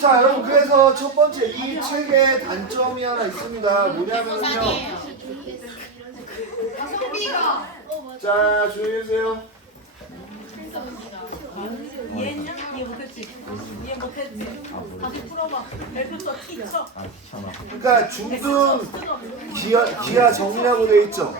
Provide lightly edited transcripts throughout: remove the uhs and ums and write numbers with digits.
자, 여러분 그래서 첫 번째 이 책의 단점이 하나 있습니다. 뭐냐면요. 자, 조용히 해주세요. 이해했냐? 이해 못했지? 이해 못했지? 다시 풀어봐. F부터 T 쳐. 그러니까 중등 기하 정리라고 돼 있죠.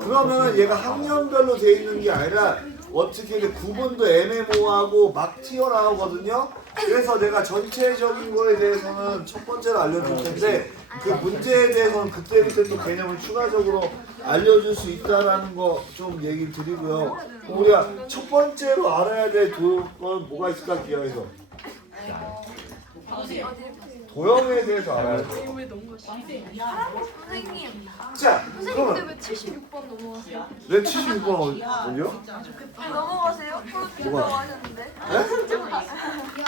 그러면 얘가 학년별로 돼 있는 게 아니라 어떻게 구분도 애매모호하고 막 튀어나오거든요. 그래서 내가 전체적인 거에 대해서는 첫 번째로 알려줄 텐데 그 문제에 대해서는 그때그때 또 개념을 추가적으로 알려줄 수 있다라는 거 좀 얘기 드리고요. 우리가 첫 번째로 알아야 될 건 뭐가 있을까 기하에서? 도형에 대해서 알아야 돼. 선생님. 자, 선생님 그러면 근데 왜 76번 넘어가세요? 왜 76번 어디요? 넘어가세요? 뭐가? 뭐라고 하셨는데? 네?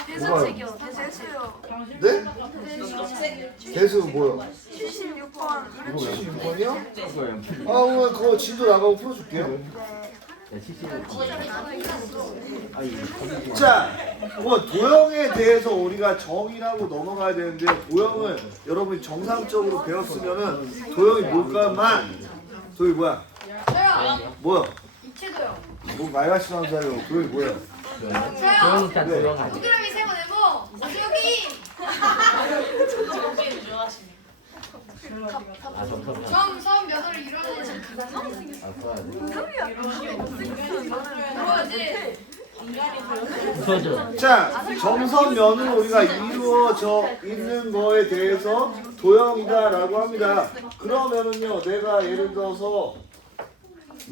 대수책이요. 대수요. 네? 개수 뭐요? 76번. 이거 76번이요? 아, 오늘 그거 진도 나가고 풀어줄게요. 자, 뭐 도형에 대해서 우리가 정의라고 넘어가야 되는데 도형을 여러분이 정상적으로 배웠으면은 도형이 뭘까만 도형이 뭐야? 뭐야? 이체도요. 뭐 말같이 나온 사람이고 도형이 뭐야? 도형 자 네. 도형 아니. 동그라미 세모 네모. 여기. 아 점점. 점섬 면으로 이루어진 아 써야 돼. 뭐지? 부서져. 자, 점선면으로 우리가 이루어져 있는 거에 대해서 도형이다라고 합니다. 그러면은요, 내가 예를 들어서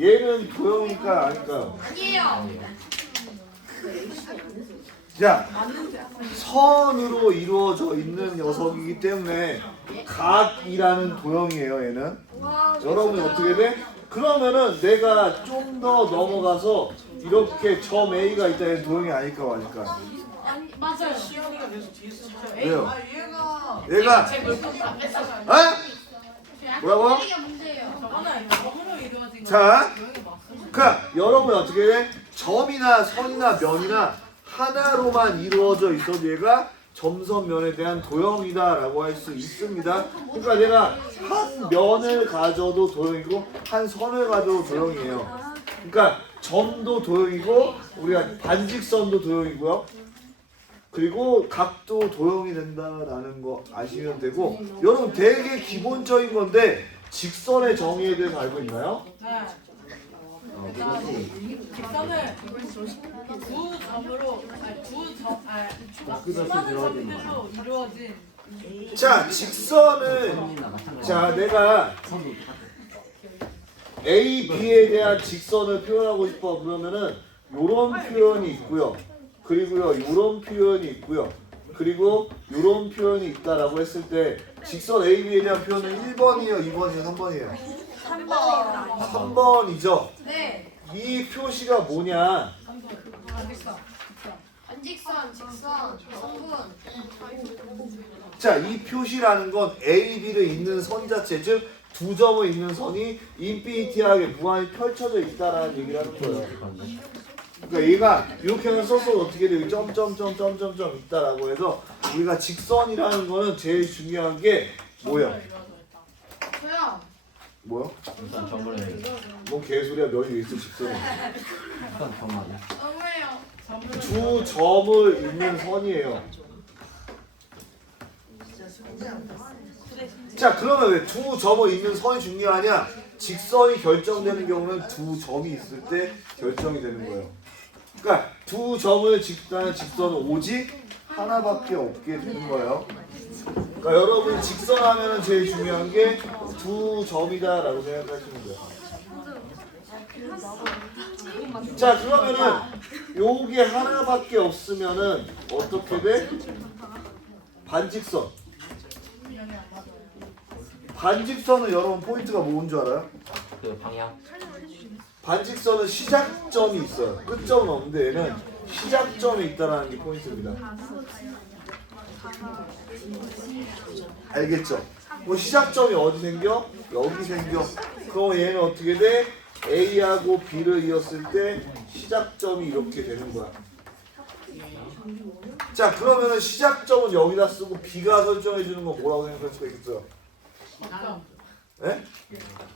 얘는 도형일까요, 아닐까요? 아니에요. 자, 선으로 이루어져 있는 녀석이기 때문에 각이라는 도형이에요, 얘는. 여러분이 어떻게 돼? 그러면은 내가 좀 더 넘어가서 이렇게 점 A가 있다 얘는 도형이 아닐까 아닐까? 맞아요. 왜요? 얘가 얘가 어? 뭐라고? 이게 문제예요. 저거는 점으로 이루어진 거. 자, 도형이 맞어. 그러니까 여러분 어떻게 돼? 점이나 선이나 면이나 하나로만 이루어져 있어도 얘가 점선면에 대한 도형이다라고 할 수 있습니다. 그러니까 내가 한 면을 가져도 도형이고 한 선을 가져도 도형이에요. 그러니까 점도 도형이고 우리가 반직선도 도형이고요. 그리고 각도 도형이 된다라는 거 아시면 되고 여러분 되게 기본적인 건데 직선의 정의에 대해서 알고 있나요? 네. 직선을 두 점으로 수많은 점들로 이루어진. 자, 직선은 자 내가 A, B에 대한 직선을 표현하고 싶어 그러면은 요런 표현이 있고요. 그리고요 요런 표현이 있고요. 그리고 요런 표현이 있다라고 했을 때 직선 A, B에 대한 표현은 1번이에요, 2번이에요, 3번이에요? 3번. 3번이죠. 네. 이 표시가 뭐냐? 반직선, 직선, 성분. 자, 이 표시라는 건 A, B를 잇는 선 자체, 즉 두 점을 잇는 선이 인피니티하게 무한히 펼쳐져 있다라는 얘기를 하는 거예요. 그러니까 얘가 이렇게만 써서 어떻게 돼요? 점점점점점점 있다라고 해서 우리가 직선이라는 거는 제일 중요한 게 뭐야? 저요. 뭐야? 일단 점을 해. 뭔 개소리야? 면이 있어 직선이. 일단 점만. 너무해요. 두 점을 잇는 선이에요. 자, 그러면 왜 두 점을 잇는 선이 중요하냐? 직선이 결정되는 경우는 두 점이 있을 때 결정이 되는 거예요. 그러니까 두 점을 잇는 직선은 오직 하나밖에 없게 되는 거예요. 그러니까 여러분 직선하면 제일 중요한 게 두 점이다라고 생각하시면 돼요. 자, 그러면은 요게 하나밖에 없으면은 어떻게 돼? 반직선. 반직선은 여러분 포인트가 뭔 줄 알아요? 그 방향. 반직선은 시작점이 있어요. 끝점은 없는데 얘는 시작점이 있다는 게 포인트입니다. 알겠죠? 뭐 시작점이 어디 생겨? 여기 생겨. 그럼 얘는 어떻게 돼? A하고 B를 이었을 때 시작점이 이렇게 되는 거야. 자 그러면은 시작점은 여기다 쓰고 B가 설정해 주는 건 뭐라고 생각할 수가 있겠어요? 예?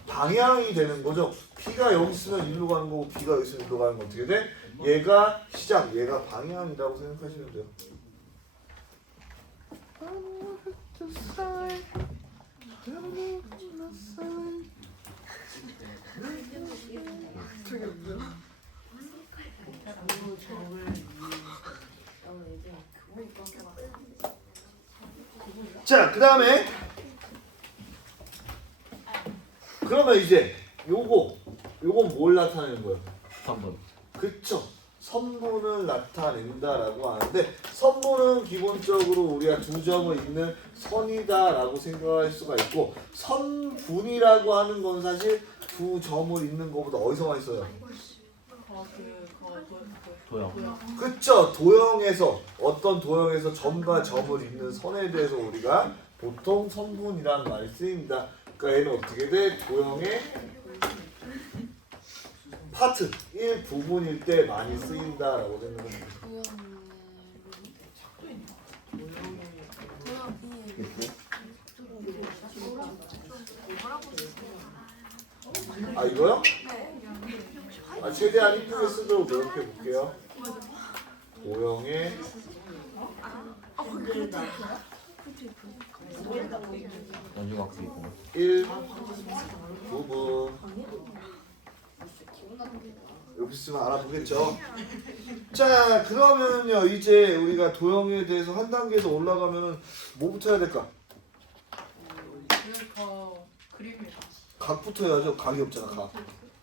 방향이 되는 거죠. P가 여기 있으면 일로 가는 거고 B가 여기 있으면 일로 가는 건 어떻게 돼? 얘가 시작, 얘가 방향이라고 생각하시면 돼요. 자, 그 다음에 그러면 이제 요건 뭘 나타내는 거예요? 3번. 그쵸? 선분을 나타낸다라고 하는데 선분은 기본적으로 우리가 두 점을 잇는 선이다라고 생각할 수가 있고 선분이라고 하는 건 사실 두 점을 잇는 것보다 어디서 많이 써요? 도형. 그쵸? 도형에서 어떤 도형에서 점과 점을 잇는 선에 대해서 우리가 보통 선분이라는 말이 쓰입니다. 그러니까 얘는 어떻게 돼? 도형의 파트, 일부분일 때 많이 쓰인다라고 생각합니다. 아 이거요? 아 최대한 이쁘게 쓰도록 노력해 볼게요. 도형의 연주각도 있고. 일부분 이렇게 쓰면 알아보겠죠? 자 그러면요 이제 우리가 도형에 대해서 한 단계 더 올라가면은 뭐부터 해야 될까? 그림이다. 각부터 해야죠. 각이 없잖아.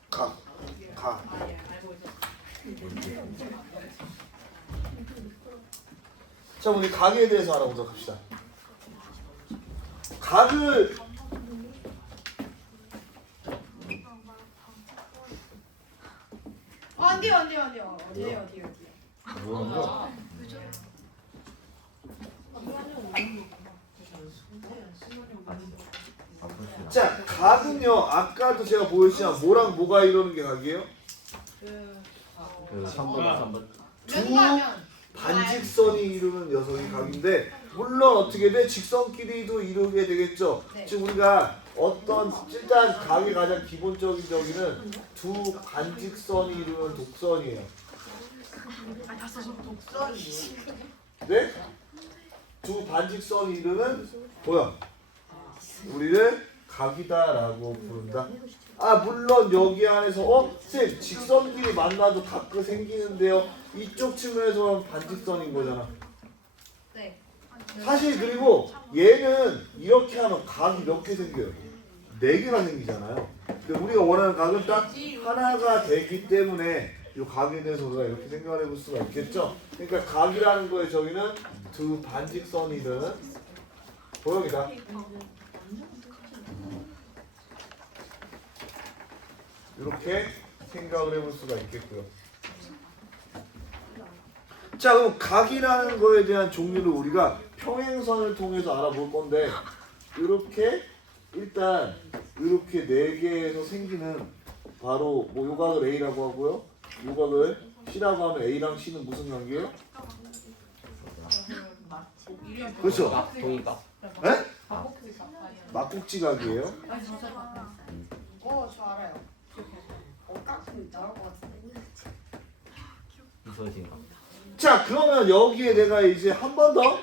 각. 자 우리 각에 대해서 알아보도록 합시다. 각을 안 돼요. 어디에요? 뭐라는 거야? 자 각은요 아까도 제가 보여주지만 뭐랑 뭐가 이루는 게 각이에요? 그 3번. 두 반직선이 이루는 녀석이 각인데 물론 어떻게 돼? 직선끼리도 이루게 되겠죠. 네. 지금 우리가 어떤 일단 각의 가장 기본적인 저기는 두 반직선이 이루는 독선이에요. 네? 두 반직선이 이루는 도형. 우리를 각이다라고 부른다. 아 물론 여기 안에서 쌤 직선끼리 만나도 각그 생기는데요. 이쪽 측면에서 반직선인 거잖아. 네. 사실 그리고 얘는 이렇게 하면 각이 몇 개 생겨요? 4개가 생기잖아요. 근데 우리가 원하는 각은 딱 하나가 되기 때문에 이 각에 대해서 우리가 이렇게 생각을 해볼 수가 있겠죠. 그러니까 각이라는 거에 저희는 두 반직선이 되는 도형이다. 이렇게 생각을 해볼 수가 있겠고요. 자 그럼 각이라는 거에 대한 종류를 우리가 평행선을 통해서 알아볼 건데 이렇게 일단 이렇게 4개에서 생기는 바로 뭐 요각을 A라고 하고요. 요각을 C라고 하면 A랑 C는 무슨 관계예요? 그렇죠? 동의각. 에? 막국지각이에요. 저 알아요. 나올 것 같은데. 이서진 각. 자 그러면 여기에 내가 이제 한 번 더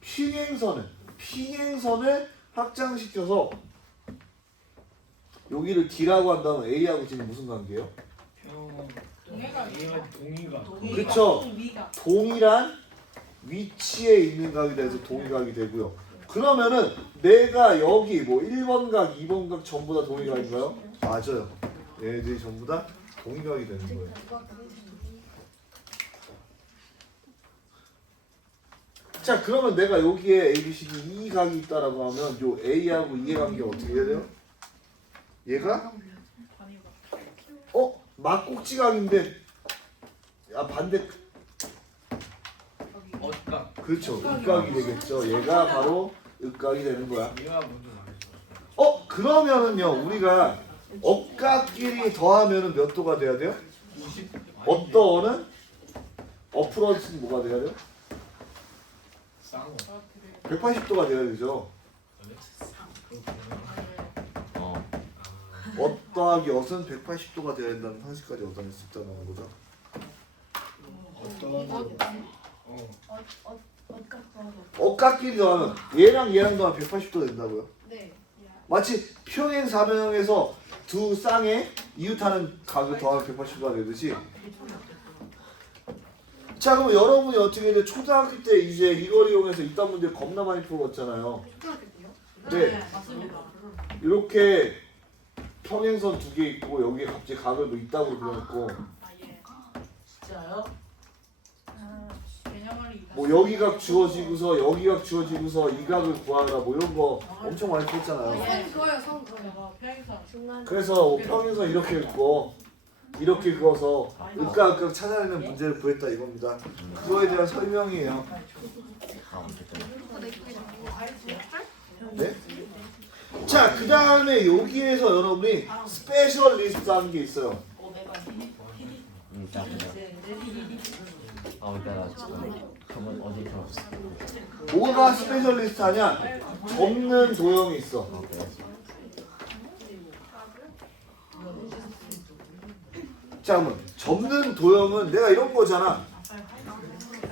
평행선을 확장시켜서 여기를 D라고 한다면 A하고 D는 무슨 관계예요? 동의가 그쵸. 동일한 위치에 있는 각이 돼서 동일각이 되고요. 그러면은 내가 여기 뭐 1번 각, 2번 각 전부 다 동일각인가요? 맞아요. 얘네들이 전부 다 동일각이 되는 거예요. 자 그러면 내가 여기에 ABCD 이 각이 있다라고 하면 요 A하고 E의 관계가 어떻게 해야 돼요? 얘가 막국지각인데 반대 어디가 그렇죠. 극각이 되겠죠. 얘가 바로 극각이 되는 거야. 얘가 먼저 말했어. 그러면은요 우리가 억각끼리 더하면은 몇 도가 돼야 돼요? 20 어떠는 어플러스는 뭐가 돼야 돼요? 쌍어. 180도가 돼야 되죠. 어. 더하기 엇은 180도가 돼야 된다는 상식까지 얻어낼 수 있다는 거죠. 엇깎기 더하면 얘랑 더하면 180도 된다고요. 네. 마치 평행 사변형에서 두 쌍의 이웃하는 각을 더하면 180도가 되듯이. 자, 그럼 여러분이 어떻게 돼? 초등학교 때 이제 이걸 이용해서 이딴 문제 겁나 많이 풀어봤잖아요. 네. 맞습니다. 이렇게 평행선 두 개 있고 여기에 갑자기 각을 뭐 이따구로 그려놓고 아 예. 진짜요? 개념을 뭐 여기 각 주어지고서 여기 각 주어지고서 이 각을 구하라 뭐 이런 거 엄청 많이 풀었잖아요. 선 그거예요, 선 그거. 평행선. 중간. 그래서 뭐 평행선 이렇게 긋고 이렇게 그어서 으깍으깍 찾아내는 문제를 구했다 이겁니다. 그거에 대한 설명이에요. 아, 어쨌든. 네? 자, 그 다음에 여기에서 여러분이 스페셜리스트 하는 게 있어요. 자, 아, 그러니까 지금 저번 어디 들었어? 뭐가 스페셜리스트 하냐? 접는 도형이 있어. 아, 그래. 자, 그러면 접는 도형은 내가 이런 거잖아.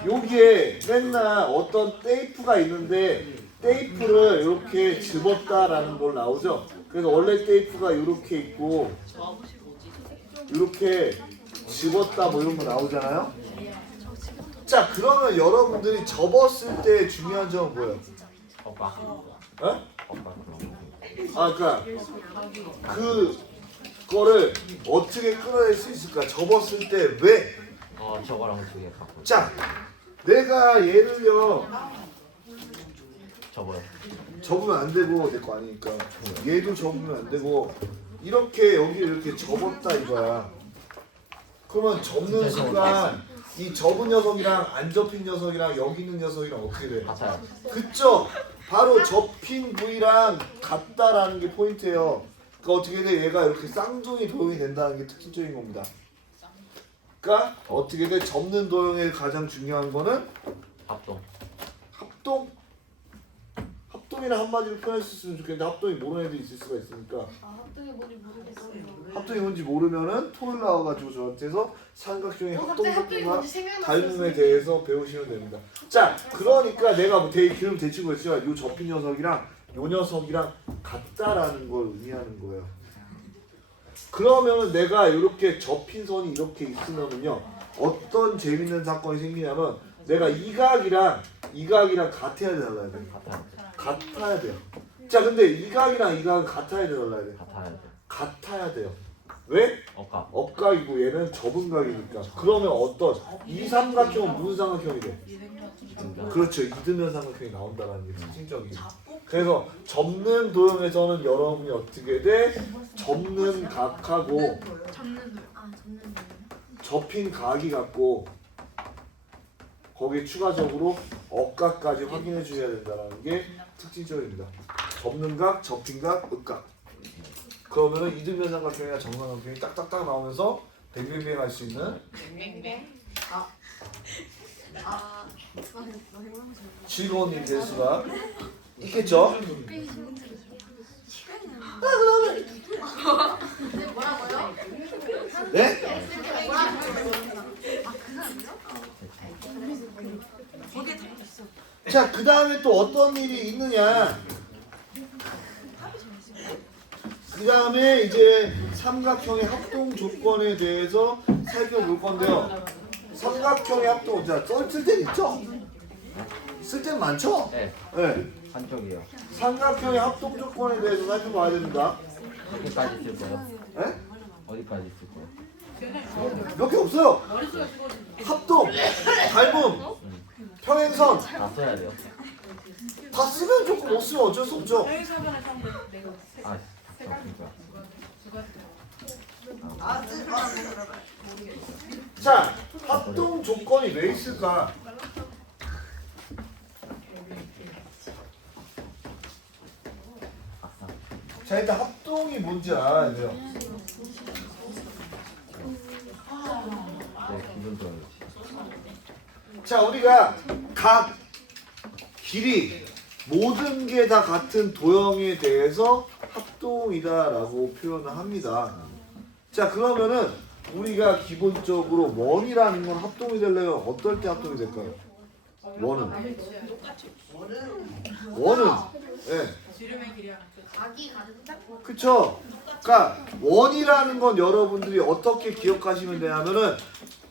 여기에 맨날 어떤 테이프가 있는데 테이프를 이렇게 집었다라는 걸 나오죠. 그래서 원래 테이프가 이렇게 있고 이렇게 집었다 뭐 이런 거 나오잖아요. 자, 그러면 여러분들이 접었을 때 중요한 점은 뭐예요? 엇각. 어? 엇각. 아, 그러니까 그거를 어떻게 끌어낼 수 있을까? 접었을 때 왜? 저거랑 두 개 갖고. 자, 내가 얘를요 접어요. 접으면 안 되고 내 거 아니니까 얘도 접으면 안 되고 이렇게 여기를 이렇게 접었다 이거야. 그러면 접는 순간 이 접은 녀석이랑 안 접힌 녀석이랑 여기 있는 녀석이랑 어떻게 돼? 같아요. 그쵸? 바로 접힌 부위랑 같다라는 게 포인트예요. 그러니까 어떻게 돼? 얘가 이렇게 쌍둥이 도형이 된다는 게 특징적인 겁니다. 그러니까 어떻게 돼? 접는 도형의 가장 중요한 거는 합동. 합동. 합동이나 한마디로 표현할 수 있으면 좋겠는데 합동이 모르는 애들이 있을 수가 있으니까 아, 합동이 뭔지 모르겠어요. 합동이 뭔지 모르면은 토요일 나와가지고 저한테서 삼각형의 갑자기 합동이 합동과 뭔지 생각났어요. 닮음에 대해서 배우시면 됩니다. 자, 그러니까 내가 뭐 기름 대충 그랬지만 요 접힌 녀석이랑 요 녀석이랑 같다라는 걸 의미하는 거예요. 그러면 내가 이렇게 접힌 선이 이렇게 있으면은요 어떤 재밌는 사건이 생기냐면 내가 이 각이랑 같아야 돼 달라야 돼. 같아야 돼요. 자, 근데 이 각이랑 이 각은 같아야 돼 달라야 돼. 같아야 돼. 같아야 돼요. 왜? 엇각. 억각이고 얘는 접은 각이니까. 그러면 어떤 이 삼각형은 무슨 삼각형이 돼? 그렇죠. 이등변 삼각형이 나온다는 게 특징적이에요. 그래서 접는 도형에서는 여러분이 어떻게 돼? 접는 각하고 접힌 각이 같고 거기에 추가적으로 억각까지 확인해 줘야 된다는 게 특징적입니다. 접는 각, 접힌 각, 으각. 그러면은 이등변 삼각형이나 정삼각형이 딱딱딱 나오면서 뱅뱅뱅 할 수 있는 즐거운 일이 될 수가 있겠죠? 네? 자, 그 다음에 또 어떤 일이 있느냐? 그 다음에 이제 삼각형의 합동 조건에 대해서 살펴볼 건데요. 삼각형의 합동, 자, 쓸 땐 있죠? 쓸 땐 많죠? 네. 네. 한쪽이요. 삼각형의 합동 조건에 대해서 살펴봐야 됩니다. 어디까지 쓸 거예요? 네? 어디까지 쓸 거예요? 몇 개 없어요. 머릿속에 찍어주는 합동, 닮음, 평행선 다 써야 돼요. 다 쓰면 좋고 못 쓰면 어쩔 수 없죠. 평행사변의 상대 내가 아, 그러니까. 자, 합동 조건이 왜 있을까? 아싸. 자, 일단 합동이 뭔지 알아야 돼요. 네, 기본적으로. 자, 우리가 각 길이 모든 게 다 같은 도형에 대해서 합동이다라고 표현을 합니다. 자 그러면은 우리가 기본적으로 원이라는 건 합동이 되려면 어떨 때 합동이 될까요? 원은 예. 지름의 길이야. 각이 같다? 그쵸? 그러니까 원이라는 건 여러분들이 어떻게 기억하시면 되냐면은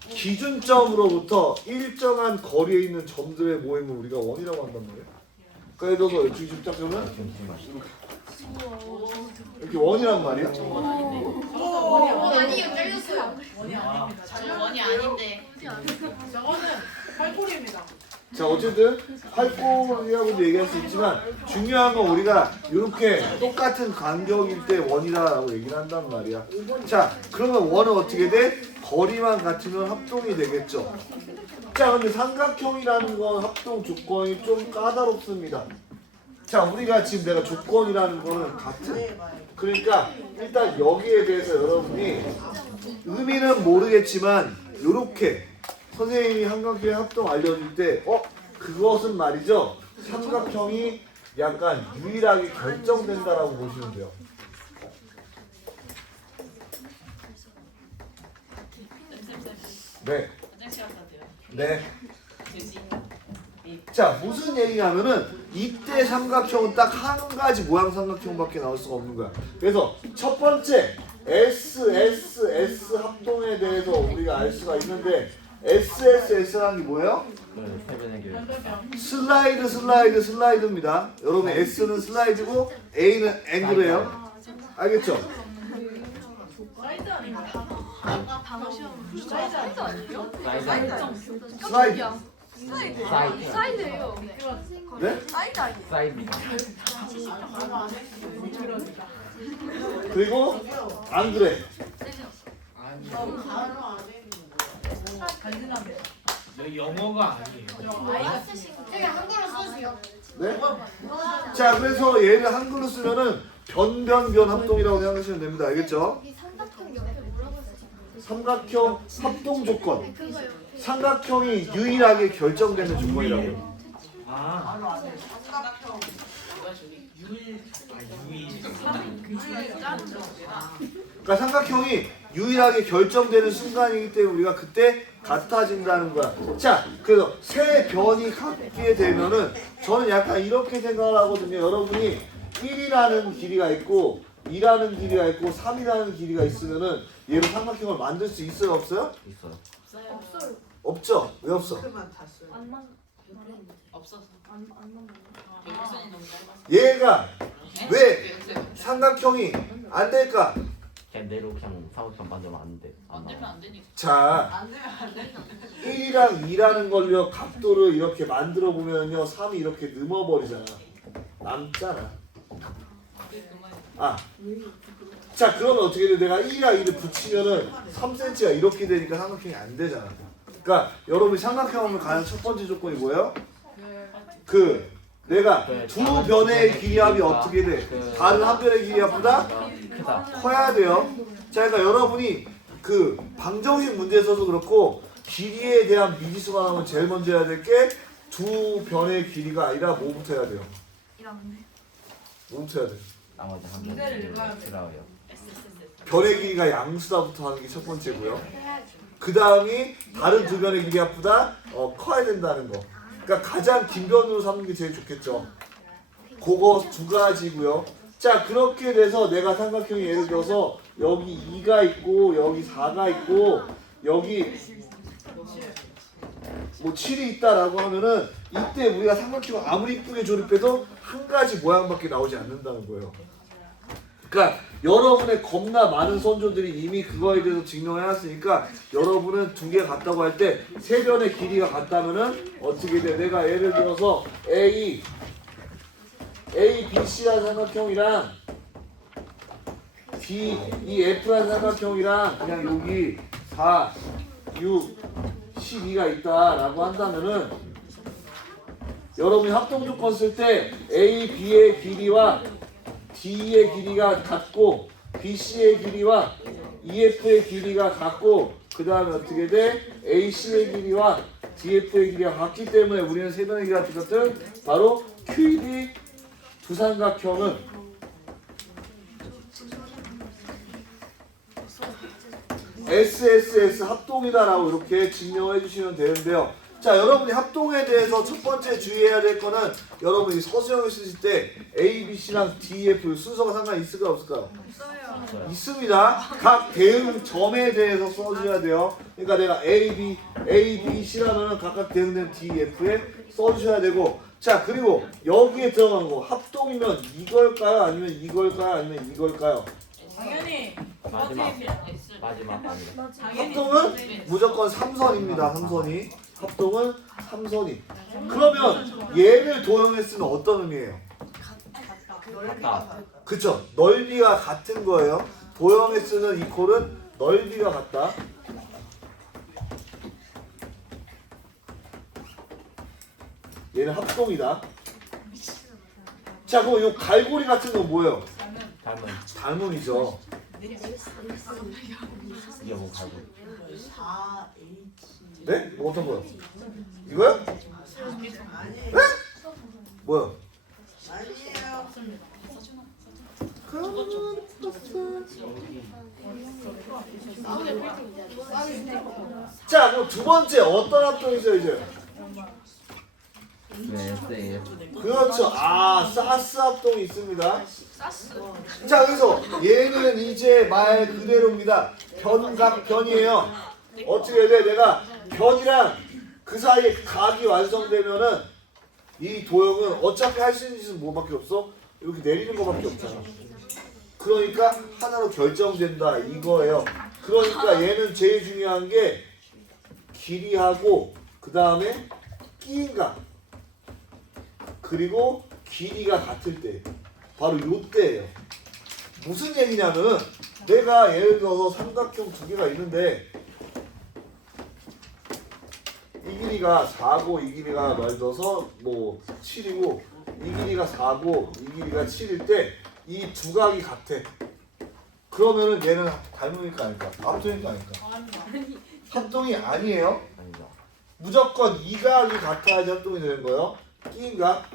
기준점으로부터 일정한 거리에 있는 점들의 모임을 우리가 원이라고 한단 말이에요. 그러니까 예를 들어서 여기 지금 딱 보면 이렇게 원이란 말이야. 아니요, 잘렸어요. 원이 아닙니다. 원이 아닌데. 저거는 팔골입니다. 자 어쨌든 활골이라고도 얘기할 수 있지만 중요한 건 우리가 이렇게 똑같은 간격일 때 원이다라고 얘기를 한단 말이야. 자 그러면 원은 어떻게 돼? 거리만 같으면 합동이 되겠죠. 자 근데 삼각형이라는 건 합동 조건이 좀 까다롭습니다. 자 우리가 지금 내가 조건이라는 거는 같은 그러니까 일단 여기에 대해서 여러분이 의미는 모르겠지만 요렇게 선생님이 삼각형의 합동 알려줄 때 그것은 말이죠 삼각형이 약간 유일하게 결정된다라고 보시면 돼요. 네. 네. 자 무슨 얘기냐면은 이때 삼각형은 딱 한 가지 모양 삼각형밖에 나올 수가 없는 거야. 그래서 첫 번째 SSS 합동에 대해서 우리가 알 수가 있는데 SSS라는 게 뭐예요? 세변의 길. 슬라이드입니다. 여러분 S는 슬라이드고 A는 앵글이에요. 알겠죠? 사이즈 아닙니까? 아까 단어 시험 사이즈 아니에요? 슬라이드. 사이드예요. 네? 사이드 아니에요. 사이드. 그리고 안 그래. 간지납니다. 여기 영어가 아니에요. 여기 한글로 써주세요. 네? 자 그래서 얘를 한글로 쓰면은 변변변 합동이라고 생각하시면 됩니다. 알겠죠? 여기 삼각형 옆에 뭐라고 했어요? 삼각형 합동 조건. 그거요. 삼각형이 유일하게 결정되는 조건이라고. 아, 그러니까 삼각형이 유일하게 결정되는 순간이기 때문에 우리가 그때 같아진다는 거야. 자, 그래서 세 변이 같게 되면은 저는 약간 이렇게 생각을 하거든요. 여러분이 1이라는 길이가 있고 2라는 길이가 있고 3이라는 길이가 있으면은 얘로 삼각형을 만들 수 있어요, 없어요? 있어요. 없어요. 없죠. 왜 없어? 안 맞. 없어서 안 맞는 연결선이 너무 짧아서 얘가 왜 삼각형이 안 될까? 그냥 내로 그냥 사각형 만들면 안 돼. 안 되면 안 되니까 자, 안 되면 안 돼. 1이랑 2라는 걸요 각도를 이렇게 만들어 보면요 3이 이렇게 넘어버리잖아. 남잖아. 그게 그 말이야. 아, 자 그러면 어떻게 돼? 내가 1이랑 2를 붙이면은 3cm가 이렇게 되니까 삼각형이 안 되잖아. 그러니까 여러분이 삼각형 하면 가장 첫 번째 조건이 뭐예요? 그 내가 두 변의 길이합이 어떻게 돼? 다른 한 변의 길이합보다 크다. 커야 돼요. 자, 그러니까 여러분이 그 방정식 문제에서도 그렇고 길이에 대한 미지수가 나오면 제일 먼저 해야 될 게 두 변의 길이가 아니라 뭐부터 해야 돼요? 뭐부터 해야 돼? 나머지 한 문제를 번 읽어야 돼. 들어요. 변의 길이가 양수다부터 하는 게 첫 번째고요. 그 다음이 다른 두 변의 길이합보다 커야 된다는 거. 그러니까 가장 긴 변으로 삼는 게 제일 좋겠죠. 그거 두 가지고요. 자 그렇게 돼서 내가 삼각형이 예를 들어서 여기 2가 있고 여기 4가 있고 여기 뭐 7이 있다라고 하면은 이때 우리가 삼각형을 아무리 이쁘게 조립해도 한 가지 모양밖에 나오지 않는다는 거예요. 그러니까 여러분의 겁나 많은 선조들이 이미 그거에 대해서 증명해놨으니까 여러분은 두 개 같다고 할 때 세 변의 길이가 같다면은 어떻게 돼? 내가 예를 들어서 A, B, C라는 삼각형이랑 D, 이 F라는 삼각형이랑 그냥 여기 4, 6, 12가 있다라고 한다면은 여러분이 합동 조건 쓸 때 A, B의 길이와 D의 길이가 같고 BC의 길이와 EF의 길이가 같고 그 다음에 어떻게 돼? AC의 길이와 DF의 길이가 같기 때문에 우리는 세 변의 길이가 같은 바로 QED 두삼각형은 SSS 합동이다라고 이렇게 증명해 주시면 되는데요. 자, 여러분이 합동에 대해서 첫 번째 주의해야 될 거는 여러분이 서술형을 쓰실 때 A, B, C랑 D, F 순서가 상관이 있을까요, 없을까요? 없어요. 있습니다. 각 대응 점에 대해서 써줘야 돼요. 그러니까 내가 A, B, C라면 각각 대응된 D, F에 써주셔야 되고, 자, 그리고 여기에 들어간 거 합동이면 이걸까요? 아니면 이걸까요? 아니면 이걸까요? 당연히 마지막. S. 마지막. 합동은 무조건 3선입니다. 3선이. 합동은 3선이. 그러면 얘를 도형했으면 어떤 의미예요? 같다. 그쵸? 넓이가 같은 거예요. 도형에 쓰는 이퀄은 넓이가 같다. 얘는 합동이다. 자, 그럼 요 갈고리 같은 건 뭐예요? 닮은. 닮음이죠. 이게 뭐 가고. 네? 뭐 어떤 거요? 이거요? 네? 뭐요? 자, 그럼 두 번째 어떤 합동이 있어요, 이제? 네, 네. 그렇죠. 아, 사스 합동이 있습니다. 자, 그래서 얘는 이제 말 그대로입니다. 변이에요. 어떻게 해야 돼? 내가 변이랑 그 사이에 각이 완성되면은 이 도형은 어차피 할 수 있는 짓은 뭐밖에 없어? 이렇게 내리는 거밖에 없잖아. 그러니까 하나로 결정된다 이거예요. 그러니까 얘는 제일 중요한 게 길이하고 그 다음에 끼인각 그리고 길이가 같을 때 바로 요때예요. 무슨 얘기냐면은 내가 예를 들어서 삼각형 두 개가 있는데 이 길이가 4고 이 길이가 예를 들어서 뭐 7이고 이 길이가 4고 이 길이가 7일 때 이 두 각이 같아. 그러면은 얘는 닮으니까 아닐까? 합동이니까 아닐까? 합동이 아니에요. 아니죠. 무조건 이 각이 같아야지 합동이 되는 거예요. 끼인각,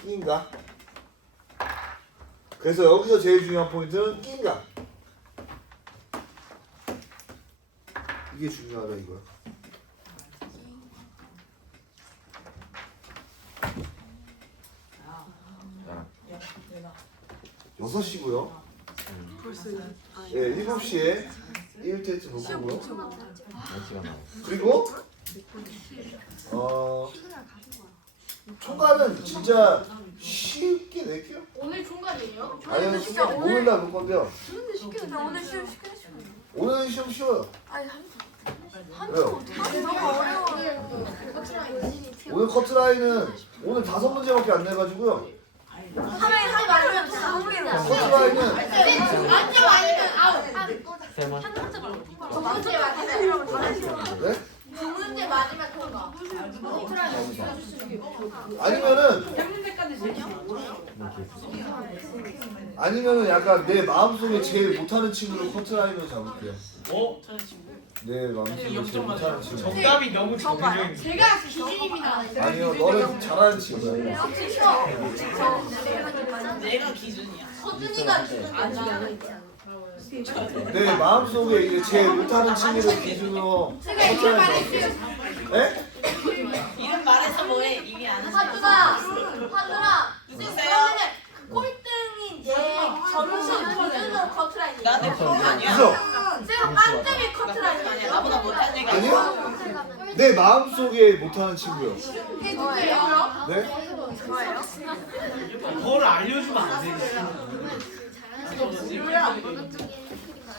끼인각. 그래서 여기서 제일 중요한 포인트는 끼인각. 이게 중요하다 이거야. 자, 6시고요. 예, 7시에 1대쯤 볼 거고요. 몇 시간 나와? 그리고 총괄은 진짜 쉽게 낼게요. 오늘 총괄이에요? 아니요, 총괄 오늘날 볼 건데요. 오늘 시험 시키는 오늘 시험 쉬워요. 아니 왜요? 너무 어려워. 오늘 커트라인은 오늘 5문제밖에 안 내가지고요. 하면 말면 다 커트라인은 만점 아니면 아웃. 세 번? 두 문제 맞으면 네? 두 문제 맞으면 통과. 아니면은 대문제까지 제일 아니면은 약간 내 마음속에 제일 못하는 친구를 커트라인으로 잡을게요. 어? 내 마음속에 제일 못하는 친구. 정답이 너무 정해져 있는. 제가 기준입니다. 아니요, 너는 잘하는 친구야. 내가 기준이야. 서준이가 기준 아니야. 내 마음속에 이게 제일 못하는 친구를 기준으로 제가 이렇게 말했어요. 네? 이름 말해서 뭐해? 이게 안 하준아, 누구세요? 그러면은 그 꼴등인 얘 점수 기준으로 커트라인이에요. 나는 그런 거 아니야. 그래서 제가 만점이 아니야. 커트라인이에요. 나보다 못한 애가 아니요? 내 마음속에 못하는 친구요. 이게 누구예요? 네? 그걸 알려주면 안 되지.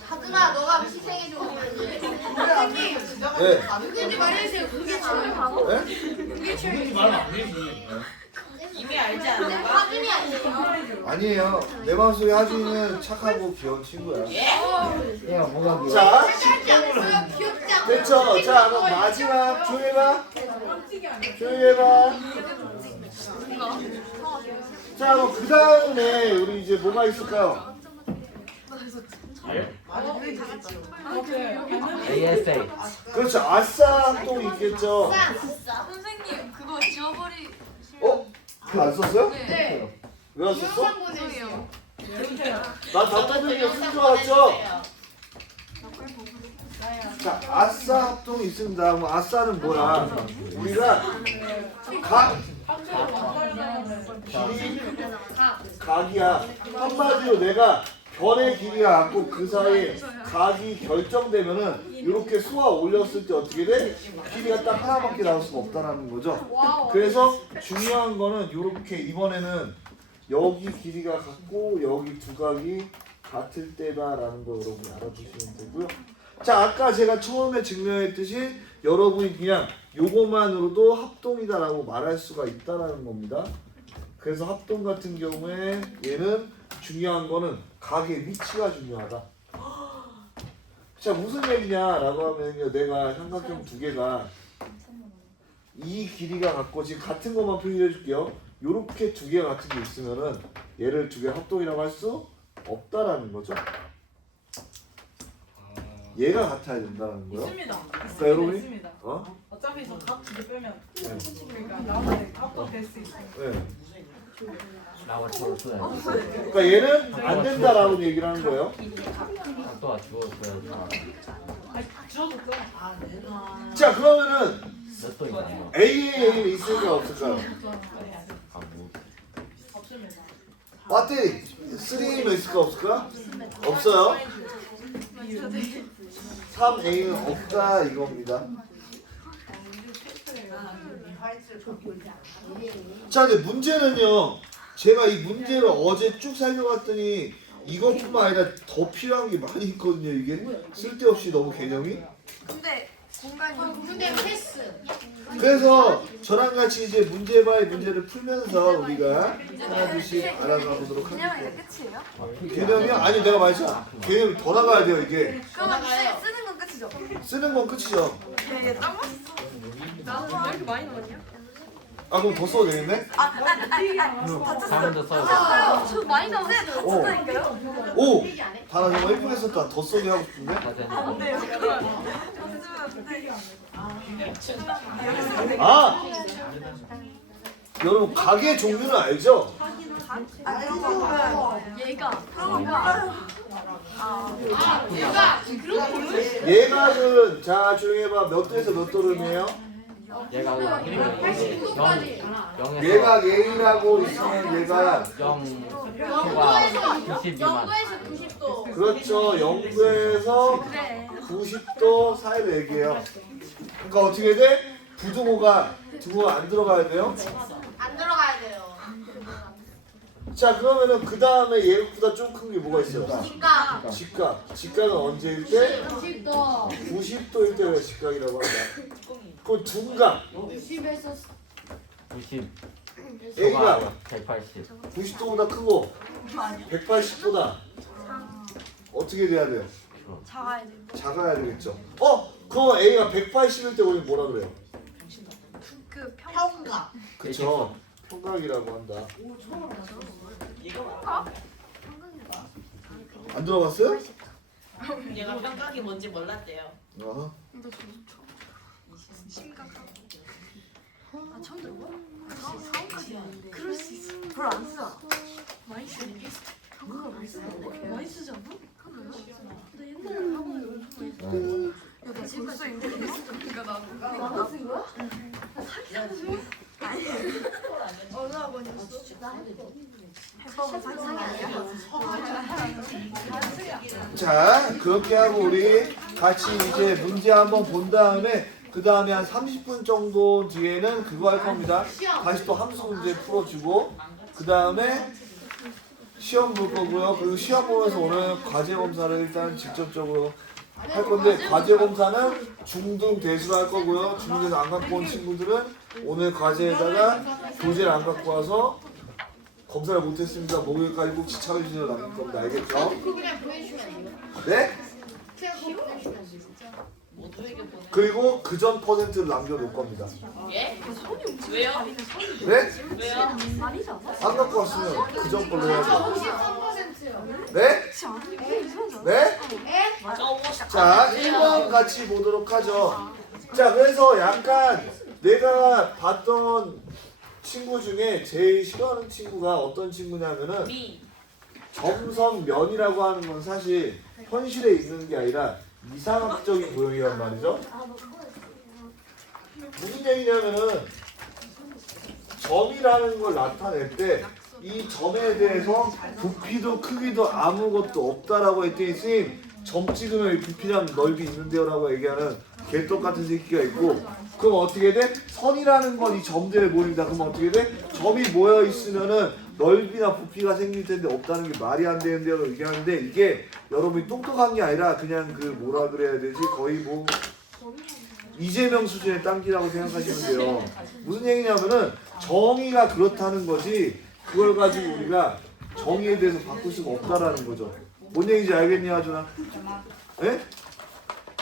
하준아, 너가 희생해줘. 선생님, 네? 누군지 말해주세요. 그게 중요해요. 네? 누군지 말하면 안 되지. 이미 알지 근데 않아? 하준이 아니에요. 아니에요. 내 마음속에 하준이는 착하고 귀여운 친구야. 야, 뭐가 귀여워? 자, 귀엽지 않았어요? 귀엽지 않고. 됐죠? 자, 그럼 마지막 조용히 해봐. 조용히 해봐. 자, 그럼 그 다음에 우리 이제 뭐가 있을까요? 알? ASA. 그렇죠. 아싸 합동 있겠죠. 선생님 그거 지워버리. 어? 그거 안 썼어요? 네. 왜 안 썼어? 보내요. 나 답답하게 쓴 줄 알았죠? 자, 아싸 합동이 있습니다. 그럼 아싸는 뭐야? 우리가 각이야. 한마디로 내가 별의 길이가 같고 그 사이에 각이 결정되면은 이렇게 쏘아 올렸을 때 어떻게 돼? 길이가 딱 하나밖에 나올 수가 없다라는 거죠. 그래서 중요한 거는 이렇게 이번에는 여기 길이가 같고 여기 두 각이 같을 때다라는 거 여러분이 알아두시면 되고요. 자, 아까 제가 처음에 증명했듯이 여러분이 그냥 요것만으로도 합동이다라고 말할 수가 있다라는 겁니다. 그래서 합동 같은 경우에 얘는 중요한 거는 각의 위치가 중요하다. 자, 무슨 얘기냐라고 하면요, 내가 삼각형 두 개가 이 길이가 같고 지금 같은 것만 표시해 줄게요. 요렇게 두 개가 같은 게 있으면은 얘를 두 개 합동이라고 할 수 없다라는 거죠. 얘가 같아야 된다는 거요. 있습니다. 그러니까 여러분이 있습니다. 어차피 저각두개 빼면 네. 그러니까 나머지 합도 될 수 있어요. 네. 나와 죽었어요. 그러니까 얘는 안 된다라고 얘기를 하는 거예요. 각도가 죽었어요. 주워줬죠? 자, 그러면은 몇도 있나요? AAA는 있을까 없을까요? 아 뭐. 없습니다. 맞대 3A는 있을까 없을까? 없어요. 3A는 없다 이겁니다. 자, 근데 문제는요. 제가 이 문제를 어제 쭉 살펴봤더니 이것뿐만 아니라 더 필요한 게 많이 있거든요. 이게 쓸데없이 너무 개념이. 근데 공간이. 근데 패스. 그래서 저랑 같이 이제 문제 바이 문제를 풀면서 우리가 하나둘씩 알아가 보도록 그냥 할게요. 이제 끝이에요? 개념이요? 아니 내가 말했잖아. 개념이 더 나가야 돼요 이게. 그러면 쓰는 건 끝이죠? 쓰는 건 끝이죠. 되게 땀 나도 왜 이렇게 많이 넣었냐? 아 그럼 더 써도 되겠네? 다 쳤어요. 다른데 써요. 저 많이 넣었어요. 다 오. 쳤다니까요? 오! 다나 정말 예쁘게 썼다. 더 써게 하고 싶은데? 맞아요. 네. 아! 여러분 가게 종류는 알죠? 얘가 얘가는 자 조용히 해봐. 몇 도에서 몇 도름이에요? 얘가 0에서 얘가 A라고 있으면 얘가 0과 90 미만. 90도. 그렇죠. 0도에서 90도 사이를 얘기해요. 그러니까 어떻게 돼? 부등호가 등호가 안 들어가야 돼요? 안 들어가야 돼요. 자 그러면은 그 다음에 얘보다 좀 큰 게 뭐가 있어요? 그러니까 직각. 직각은 언제일 때? 90도. 90도일 때가 직각이라고 한다. 그 둔각. 90에서 90. A가 180. 90도보다 크고 180보다 어떻게 돼야 돼요? 작아야 돼. 작아야 되겠죠. 그럼 A가 180일 때 우리 뭐라 그래요? 그 평가. 그쵸. 평각이라고 한다. 안 들어봤어요? 얘가 평각이 뭔지 몰랐대요. 어허. 아 처음 들어봐? 그럴 수 있어. 별로 안 써. 많이 쓰. 그거 많이 쓰는데? 많이 쓰지 않나? 근데 옛날에 학원에 엄청 많이 써. 야, 나 벌써 있는데? 이거 나 쓴 거야? 아니. 어느 학원이었어? 해법은 상상이 아니야. 자 그렇게 하고 우리 같이 이제 문제 한번 본 다음에 그 다음에 한 30분 정도 뒤에는 그거 할 겁니다. 다시 또 함수 문제 풀어주고 그 다음에 시험 볼 거고요. 그리고 시험 보면서 오늘 과제 검사를 일단 직접적으로 할 건데 과제 검사는 중등 대수로 할 거고요. 중등 대수 안 갖고 온 친구들은 오늘 과제에다가 교재를 안 갖고 와서 검사를 못했습니다. 목요일까지 꼭 지참해 주셔서 남길 겁니다. 알겠죠? 그냥 보여주면 안 돼요? 네? 그리고 그 전 퍼센트를 남겨놓을 겁니다. 예? 왜요? 네? 왜요? 아니잖아. 안 갖고 왔으면 그 전 걸로 해야죠. 53%요. 네? 진짜 안 돼. 이상하지 않아? 네? 자, 1번 같이 보도록 하죠. 자, 그래서 약간 내가 봤던 친구 중에 제일 싫어하는 친구가 어떤 친구냐면은 미. 점선면이라고 하는 건 사실 현실에 있는 게 아니라 이상학적인 도형이란 말이죠. 무슨 얘기냐면은 점이라는 걸 나타낼 때 이 점에 대해서 부피도 크기도 아무것도 없다라고 했더니 선생님 점 찍으면 이 부피랑 넓이 있는데요 라고 얘기하는 개떡같은 새끼가 있고 그럼 어떻게 돼? 선이라는 건 이 점들의 모임이다. 그럼 어떻게 돼? 점이 모여 있으면은 넓이나 부피가 생길 텐데 없다는 게 말이 안 되는데요 얘기하는데 이게 여러분이 똑똑한 게 아니라 그냥 그 뭐라 그래야 되지? 거의 뭐 이재명 수준의 딴기라고 생각하시면 돼요. 무슨 얘기냐면은 정의가 그렇다는 거지 그걸 가지고 우리가 정의에 대해서 바꿀 수가 없다라는 거죠. 뭔 얘기인지 알겠니 하준아? 예?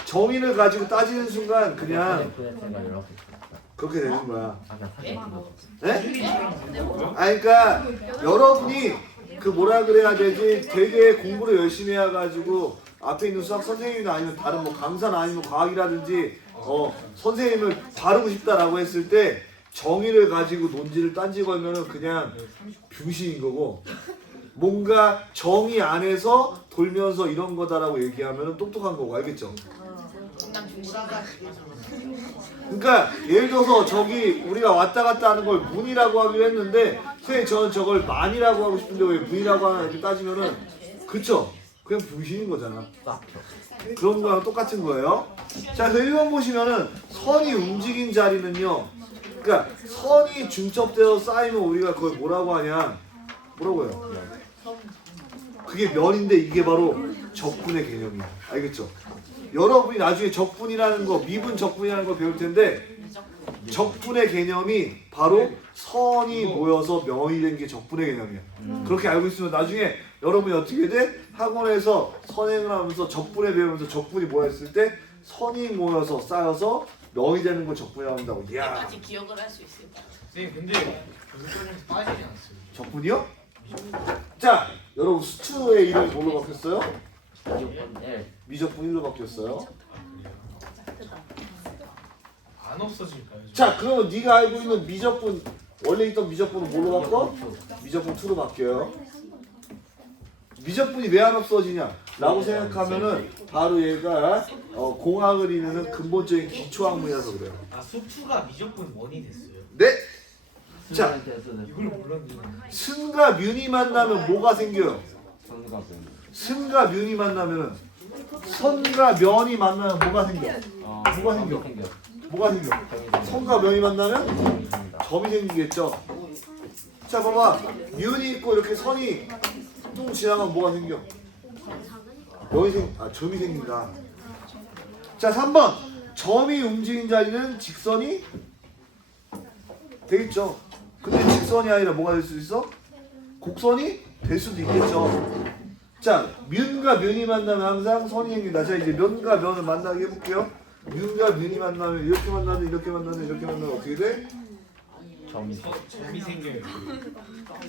정의를 가지고 따지는 순간 그냥 제가 이렇게 그렇게 되는 거야. 아까 사진 찍어서 예? 그러니까 여러분이 그 뭐라 그래야 되지? 되게 공부를 열심히 해가지고 앞에 있는 수학 선생님이나 아니면 다른 뭐 강사나 아니면 과학이라든지 선생님을 다루고 싶다라고 했을 때 정의를 가지고 논지를 딴지 걸면은 그냥 병신인 거고 뭔가 정의 안에서 돌면서 이런 거다라고 얘기하면은 똑똑한 거고 알겠죠? 그러니까 예를 들어서 저기 우리가 왔다 갔다 하는 걸 문이라고 하기로 했는데 선생님 저는 저걸 만이라고 하고 싶은데 왜 문이라고 하나 이렇게 따지면은 그쵸? 그냥 병신인 거잖아. 그런 거랑 똑같은 거예요. 자, 그 1번 보시면은 선이 움직인 자리는요. 그러니까 선이 중첩되어 쌓이면 우리가 그걸 뭐라고 하냐? 뭐라고 해요? 그게 면인데 이게 바로 적분의 개념이야. 알겠죠? 여러분이 나중에 적분이라는 거, 미분 적분이라는 걸 배울 텐데 적분의 개념이 바로 선이 모여서 면이 된 게 적분의 개념이야. 그렇게 알고 있으면 나중에 여러분이 어떻게 돼? 학원에서 선행을 하면서 적분에 배우면서 적분이 모였을 때 선이 모여서 쌓여서 면이 되는 걸 적분이라고 한다고. 이야. 까지 기억을 할 수 있을까? 선생님 근데 교수과정에서 빠지지 않았어요. 적분이요? 자, 여러분 수추의 이름이 뭘로 바뀌었어요? 무조건 L 미적분 1로 바뀌었어요. 안 없어질까요? 자, 그러면 네가 알고 있는 미적분 원래 있던 미적분은 뭘로 바꿔? 미적분 2로 바뀌어요. 미적분이 왜 안 없어지냐? 라고 생각하면은 바로 얘가 공학을 이루는 근본적인 기초학문이라서 그래요. 아 수투가 미적분 원이 됐어요. 네? 자, 이걸 몰랐는데. 승과 뮨이 만나면 뭐가 생겨요? 선수가 면 승과 뮨이 만나면은 선과 면이 만나면 뭐가 생겨? 뭐가 생겨? 뭐가 생겨? 선과 면이 만나면 점이 생기겠죠. 자, 봐봐. 뮨이 있고 이렇게 선이 뚱 지나가면 뭐가 생겨? 점이 생긴다. 자, 3번. 점이 움직인 자리는 직선이 되겠죠. 근데 직선이 아니라 뭐가 될 수 있어? 곡선이 될 수도 있겠죠. 자, 면과 면이 만나면 항상 선이 생긴다. 자, 이제 면과 면을 만나게 해볼게요. 면과 면이 만나면 이렇게 만나면 이렇게 만나면 이렇게 만나면 어떻게 돼? 점이 점이 생겨요.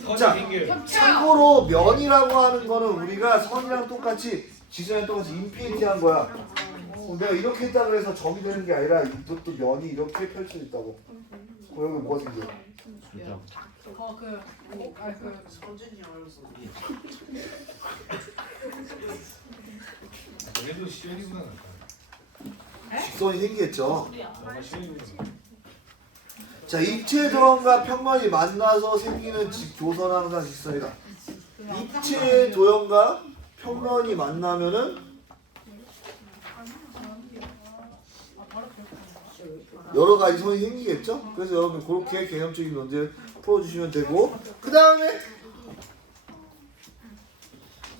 선이 자, 생겨요. 참고로 면이라고 하는 거는 우리가 선이랑 똑같이 지선이랑 똑같이 인피니티한 거야. 내가 이렇게 했다고 해서 점이 되는 게 아니라 이것도 면이 이렇게 펼쳐 있다고. 여기 뭐가 생겨? 주죠. 그래도 시연이구나. 직선이 생기겠죠. 너가 시연이구나. 자, 입체 도형과 평면이 만나서 생기는 교선은 항상 직선이다. 입체 도형과 평면이 만나면은 여러 가지 선이 생기겠죠. 그래서 여러분 그렇게 개념적인 논제를 풀어주시면 되고, 그 다음에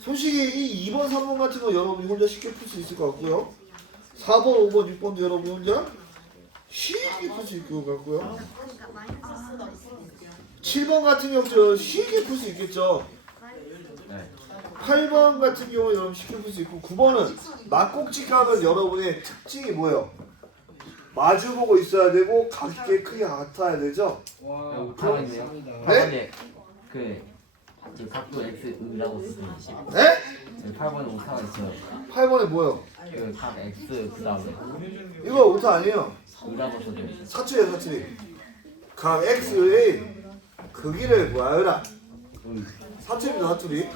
솔직히 이 2번, 3번 같은 거 여러분이 혼자 쉽게 풀 수 있을 것 같고요. 4번, 5번, 6번도 여러분이 혼자 쉽게 풀 수 있을 것 같고요. 7번 같은 경우도 쉽게 풀 수 있겠죠. 네. 8번 같은 경우 여러분 쉽게 풀 수 있고, 9번은 막꼭지각은 여러분의 특징이 뭐예요? 마주보고 있어야 되고 각의 크기가 같아야 되죠. 와, 오타가 있네요. 네? 그 그 각도 x이라고 쓰면 네? 8번에 오타가 있어요. 8번에 뭐요? 그각 x 그 다음에 이거 오타 아니에요. 이라고 써져있어요. 사투리예요 사투리. 각 x의 크기를 구하여라. 사투리입니다 사투리.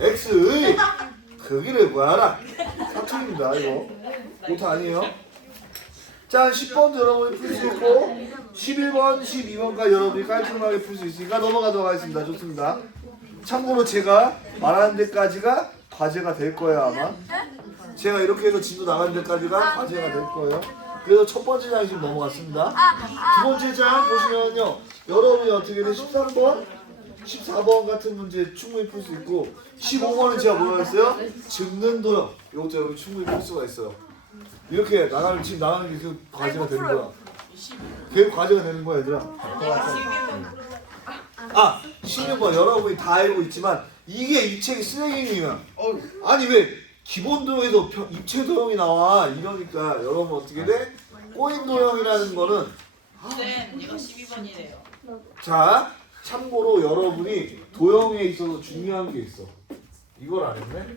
x의 크기를 구하라. 사투리입니다 이거. 오타 아니에요. 자 10번도 여러분이 풀 수 있고 11번, 12번까지 여러분이 깔끔하게 풀 수 있으니까 넘어가도록 하겠습니다. 좋습니다. 참고로 제가 말하는 데까지가 과제가 될 거예요 아마. 제가 이렇게 해서 진도 나가는 데까지가 과제가 될 거예요. 그래서 첫 번째 장이 지금 넘어갔습니다. 두 번째 장 보시면요. 여러분이 어떻게 돼? 13번, 14번 같은 문제 충분히 풀 수 있고 15번은 제가 뭐라고 했어요? 짚는 도형. 이것도 여러분 충분히 풀 수가 있어요. 이렇게 나가는 지금 나가는 게 그 과제가 되는 거야. 그게 과제가 되는 거야 얘들아. 아 16번 여러분이 다 알고 있지만 이게 이 책이 쓰레기이야. 아니 왜 기본 도형에서 입체 도형이 나와 이러니까 여러분 어떻게 돼? 꼬인 도형이라는 거는 쌤 이거 12번이래요. 자 참고로 여러분이 도형에 있어서 중요한 게 있어. 이걸 안 했네?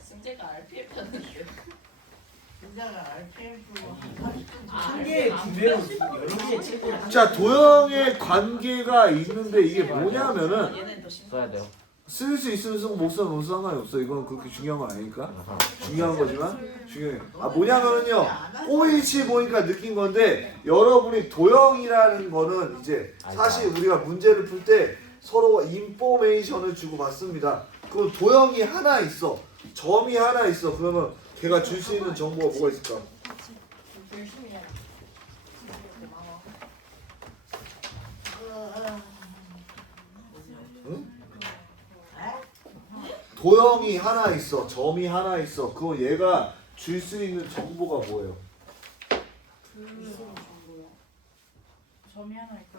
숙제가 RPF였는데. 한 개의 구매로 여러 개의 책을 자 도형의 관계가 있는데 이게 뭐냐면은 얘는 더 심해. 써야 돼요. 쓸 수 있으면 쓰고 못 쓰면 못 상관이 없어. 이건 그렇게 중요한 건 아니니까. 중요한 거지만 중요해. 아 뭐냐면은요. OH 보니까 느낀 건데 여러분이 도형이라는 거는 이제 사실 우리가 문제를 풀 때 서로 인포메이션을 주고 받습니다. 그럼 도형이 하나 있어. 점이 하나 있어. 그러면 걔가 줄 수 있는 정보가 뭐가 있을까? 응? 도형이 하나 있어. 점이 하나 있어. 그럼 얘가 줄 수 있는 정보가 뭐예요? 점이 하나 있고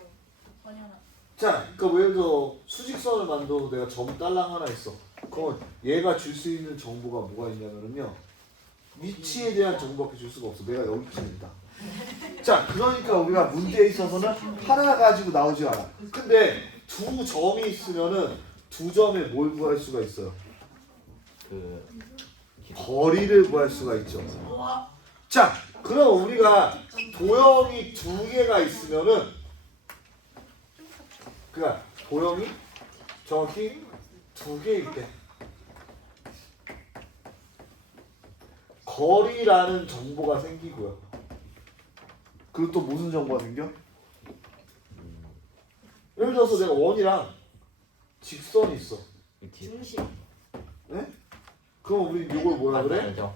번이 하나. 자, 그러니까 예를 들어 수직선을 만들어도 내가 점 딸랑 하나 있어. 그럼 얘가 줄 수 있는 정보가 뭐가 있냐면요. 위치에 대한 정보밖에 줄 수가 없어. 내가 여기쯤이다. 자, 그러니까 우리가 문제에 있어서는 하나 가지고 나오지 않아. 근데 두 점이 있으면은 두 점에 뭘 구할 수가 있어요? 그 거리를 구할 수가 있죠. 자, 그럼 우리가 도형이 두 개가 있으면은 그러니까 도형이 정확히 두 개일 때 거리라는 정보가 생기고요. 그리고 또 무슨 정보가 생겨? 예를 들어서 내가 원이랑 직선이 있어. 네? 그럼 우리 이걸 뭐라 그래? 맞죠?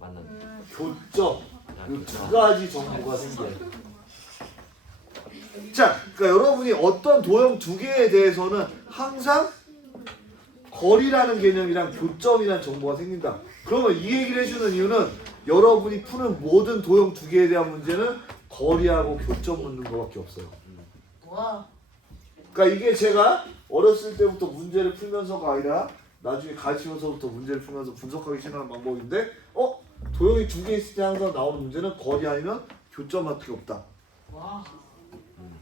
맞는. 교점. 이 두 가지 정보가 생겨요. 자, 그러니까 여러분이 어떤 도형 두 개에 대해서는 항상 거리라는 개념이랑 교점이라는 정보가 생긴다. 그러면 이 얘기를 해주는 이유는 여러분이 푸는 모든 도형 두 개에 대한 문제는 거리하고 교점 묻는 거밖에 없어요. 그러니까 이게 제가 어렸을 때부터 문제를 풀면서가 아니라 나중에 가르치면서부터 문제를 풀면서 분석하기 시작하는 방법인데 도형이 두 개 있을 때 항상 나오는 문제는 거리 아니면 교점밖에 없다.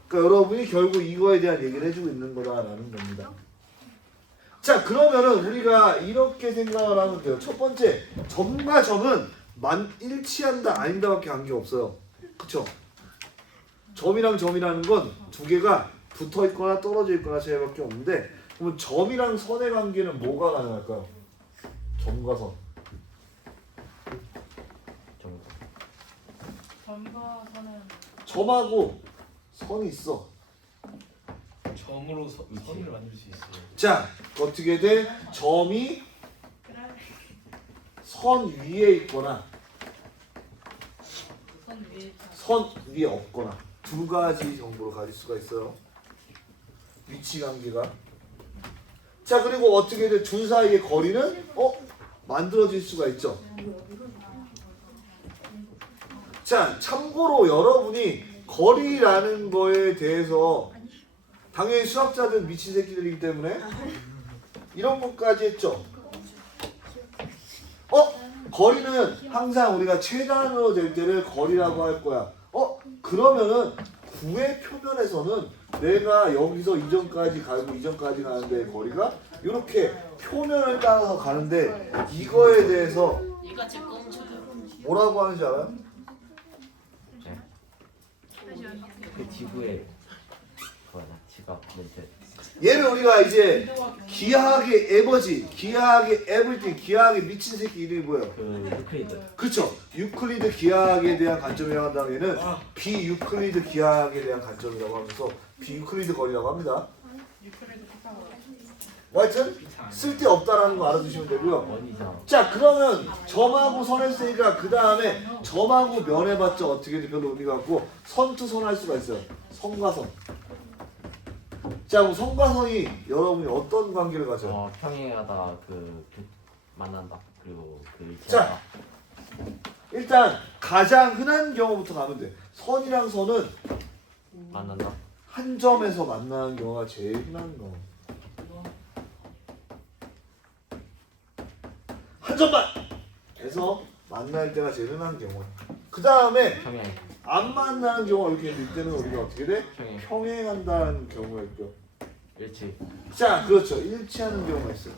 그러니까 여러분이 결국 이거에 대한 얘기를 해주고 있는 거다라는 겁니다. 자, 그러면은 우리가 이렇게 생각을 하면 돼요. 첫 번째, 점과 점은 일치한다 아닌다밖에 관계 없어요. 그쵸? 점이랑 점이라는 건 두 개가 붙어 있거나 떨어져 있거나 차이밖에 없는데 그러면 점이랑 선의 관계는 뭐가 가능할까요? 점과 선. 점과 선은 점하고 선이 있어. 점으로 선을 만들 수 있어요. 자, 어떻게 돼? 점이 선 위에 있거나 선 위에 선 위에 없거나 두 가지 정보를 가질 수가 있어요. 위치 관계가. 자, 그리고 어떻게 돼? 둘 사이의 거리는 만들어질 수가 있죠. 자, 참고로 여러분이 거리라는 거에 대해서 당연히 수학자들은 미친 새끼들이기 때문에 이런 것까지 했죠. 거리는 항상 우리가 최단으로 될 때를 거리라고 할 거야. 그러면은 구의 표면에서는 내가 여기서 이전까지 가고 이전까지 가는데 거리가 이렇게 표면을 따라서 가는데 이거에 대해서 얘가 제 꽁쳐요. 뭐라고 하는지 알아요? 그 지구의 그거야 지각 멘트. 얘를 우리가 이제 기하학의 에버지, 기하학의 에브리띵, 기하학의 미친 새끼 이름이 뭐예요? 그 유클리드. 그쵸. 유클리드 기하학에 대한 관점이라고 한다면 얘는 비유클리드 기하학에 대한 관점이라고 하면서 비유클리드 거리라고 합니다. 뭐 하여튼 쓸데없다라는 거 알아두시면 되고요. 원이잖아. 자, 그러면 점하고 선 했으니까 그 다음에 점하고 면 해봤자 어떻게 든 별로 의미가 없고 선투선 할 수가 있어요. 선과 선. 자, 그럼 선과 선이 여러분이 어떤 관계를 가져요? 평행하다 그 만난다 그리고 그 자, 일단 가장 흔한 경우부터 가면 돼. 선이랑 선은 만난다. 한 점에서 만나는 경우가 제일 흔한 경우. 한 점만! 에서 만날 때가 제일 흔한 경우야. 그 다음에 평행. 안 만나는 경우가 이렇게 있을 때는 우리가 어떻게 돼? 평행. 평행한다는 경우가 있고요. 일치. 자, 그렇죠. 일치하는 경우가 있어요.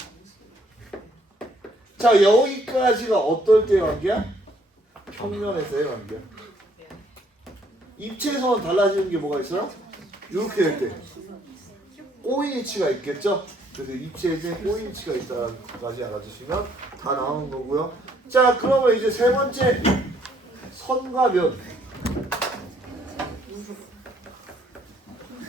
자, 여기까지가 어떨 때의 관계야? 평면에서의 관계야. 입체에서는 달라지는 게 뭐가 있어요? 이렇게 될 때 꼬인 위치가 있겠죠? 그래서 입체에 꼬인 위치가 있다는 것까지 알아두시면 다 나오는 거고요. 자, 그러면 이제 세 번째 선과 면.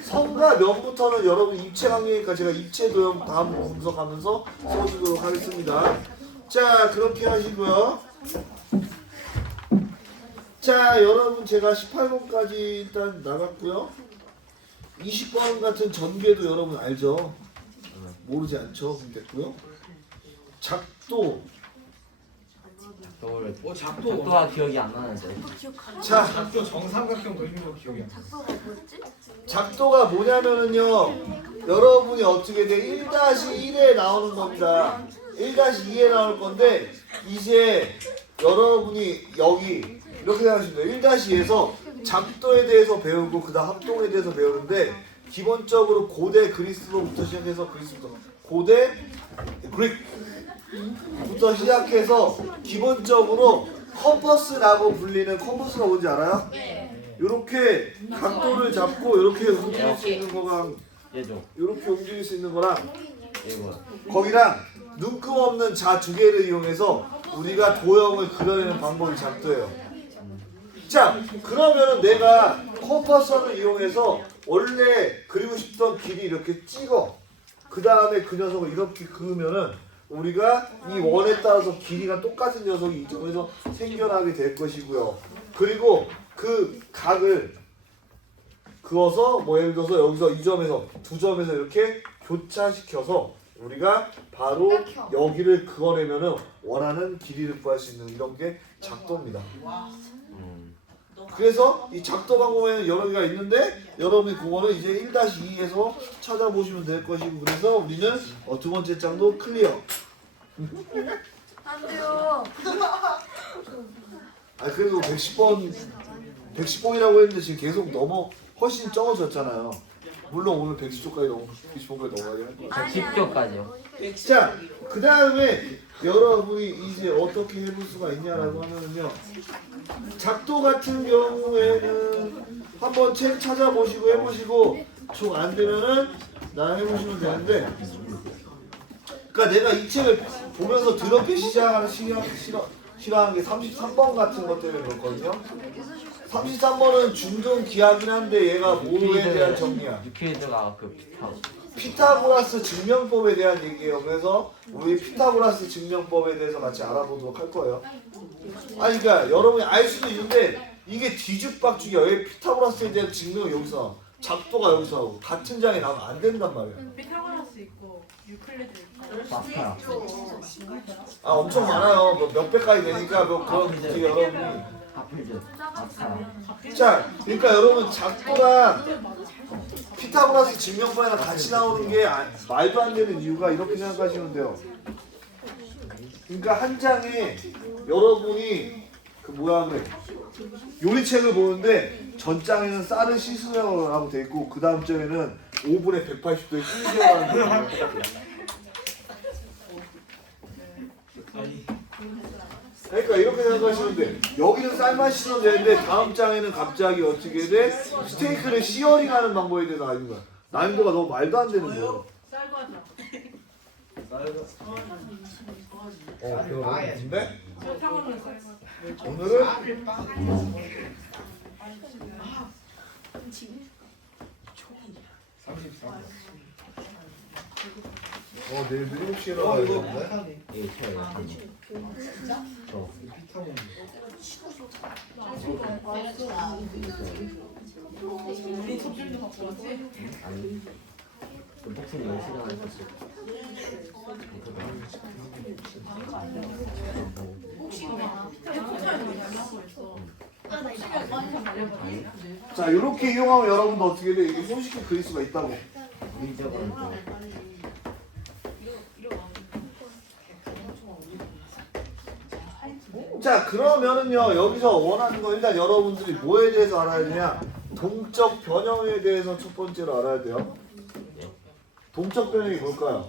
선과 면부터는 여러분 입체 관계니까 제가 입체 도형 다음 분석하면서 써주도록 하겠습니다. 자, 그렇게 하시고요. 자, 여러분 제가 18번까지 일단 나갔고요. 20번 같은 전개도 여러분 알죠? 모르지 않죠? 그럼 됐고요. 작도. 작도가 기억이 안 나는데. 자, 작도 정삼각형 그리는 거 기억이 안 나. 작도가 뭐였지? 작도가 뭐냐면은요. 여러분이 어떻게 돼? 1-1에 나오는 겁니다. 1-2에 나올 건데 이제 여러분이 여기 이렇게 생각하시면 돼요. 1-2에서 작도에 대해서 배우고 그다음 합동에 대해서 배우는데 기본적으로 고대 그리스로부터 시작해서 고대 그릭부터 시작해서 기본적으로 컴퍼스라고 불리는 컴퍼스가 뭔지 알아요? 네. 이렇게 각도를 잡고 이렇게 움직일 수 있는 거가 얘죠. 이렇게 움직일 수 있는 거랑 이거. 거기랑 눈금 없는 자 두 개를 이용해서 우리가 도형을 그려내는 방법이 작도예요. 자, 그러면은 내가 컴퍼스를 이용해서 원래 그리고 싶던 길이 이렇게 찍어. 그 다음에 그 녀석을 이렇게 그으면은 우리가 이 원에 따라서 길이가 똑같은 녀석이 이 점에서 생겨나게 될 것이고요. 그리고 그 각을 그어서 뭐 예를 들어서 여기서 이 점에서 두 점에서 이렇게 교차시켜서 우리가 바로 여기를 그어내면은 원하는 길이를 구할 수 있는 이런 게 작도입니다. 그래서 이 작도 방법에는 여러 개가 있는데 여러분이 그거는 이제 1-2에서 찾아보시면 될 것이고 그래서 우리는 두 번째 장도 클리어. 안 돼요. 그리고 110번이라고 했는데 지금 계속 훨씬 적어졌잖아요. 물론 오늘 110초까지 110번까지 넘어가긴 할 거예요. 10조까지요. 자, 그 다음에 여러분이 이제 어떻게 해볼 수가 있냐라고 하면요. 작도 같은 경우에는 한번 책 찾아보시고 해보시고 좀 안 되면은 나 해보시면 되는데 그러니까 내가 이 책을 보면서 더럽게 싫어하는 게 33번 같은 것 때문에 그렇거든요. 33번은 중등 기하긴 한데 얘가 뭐에 대한 정리야? 유클리드가 그 피타고라스 증명법에 대한 얘기예요. 그래서 우리 피타고라스 증명법에 대해서 같이 알아보도록 할 거예요. 아니 그러니까 여러분이 알 수도 있는데 이게 뒤죽박죽이야. 왜 피타고라스에 대한 증명이 여기서 나와? 작도가 여기서 나오고 같은 장에 나오면 안 된단 말이야. 피타고라스 있고 유클리드 있고 마스카라. 엄청 많아요. 몇 배까지 되니까 그런 문제 여러분이. 하필즈. 마스카라. 자, 그러니까 여러분 작도랑 피타고라스 증명법이랑 같이 나오는 게 말도 안 되는 이유가 이렇게 생각하시면 돼요. 그러니까 한 장에 여러분이 그 모양을 요리책을 보는데 전 장에는 쌀을 씻으라고 돼 있고 그 다음 장에는 오븐에 180도에 끓이라는 거예요. 아니 그러니까 이렇게 생각하시면 돼. 여기는 쌀만 씻으면 되는데 다음 장에는 갑자기 어떻게 돼? 스테이크를 시어링하는 방법에 대해서 아는 거야. 난이도가 너무 말도 안 되는 거예요. 쌀고 하자. 근데 저 상황을 쌀고 하자. 오늘은 내일 7시에 나와야 되는데 예, 저요. 저. 우리 접시도 갖고 왔지? 아니. 복순이 열심히 하셨어요. 자 이렇게 이용하면 여러분도 어떻게 돼? 이게 손쉽게 그릴 수가 있다고. 민적은 또. 자 그러면은요 여기서 원하는 거 일단 여러분들이 뭐에 대해서 알아야 되냐? 동적 변형에 대해서 첫 번째로 알아야 돼요. 동적 변형이 뭘까요?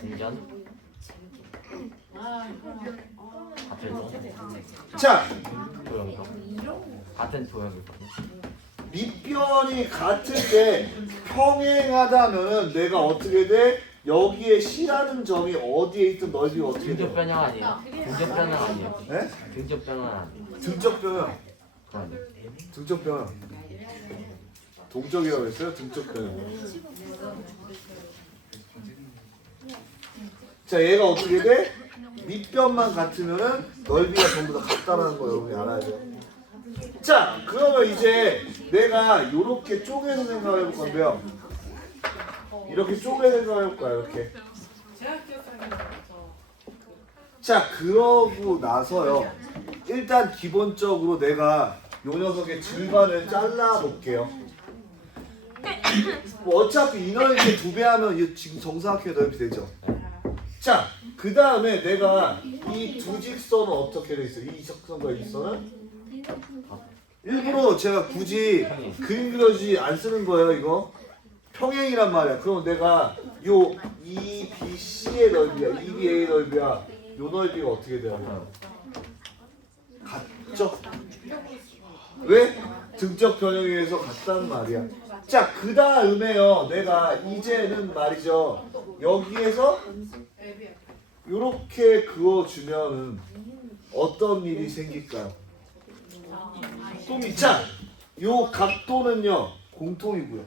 동전. 같은 동. 자 도형이요. 같은 도형이거든요. 밑변이 같을 때 평행하다면은 내가 어떻게 돼? 여기에 C라는 점이 어디에 있든 넓이가 어떻게 등적 돼요? 변형 아니에요. 등적 변형 아니에요. 네? 등적 변형 아니에요. 등적 변형. 그거 아니에요. 등적 변형. 동적이라고 했어요? 등적 변형. 자 얘가 어떻게 돼? 밑변만 같으면은 넓이가 전부 다 같다라는 거 여러분이 알아야 돼요. 자 그러면 이제 내가 요렇게 쪼개서 생각해 볼 건데요. 이렇게 쪼개 생각해 볼 거야 이렇게. 제가 기억하는 거 자 그러고 나서요. 일단 기본적으로 내가 요 녀석의 질반을 잘라 볼게요. 뭐 어차피 이 넓이 2배 하면 이 지금 정사각형의 넓이 되죠. 자 그 다음에 내가 이 두 직선은 어떻게 돼 있어? 이 직선과 이 직선은 일부러 제가 굳이 그림 그려지 안 쓰는 거예요 이거. 평행이란 말이야. 그럼 내가 요 EBC의 넓이야, EBA의 넓이야, 요 넓이가 어떻게 돼요? 같죠? 왜? 등적 변형에 의해서 같다는 말이야. 자, 그 다음에요. 내가 이제는 말이죠. 여기에서 요렇게 그어주면은 어떤 일이 생길까요? 자, 요 각도는요 공통이고요.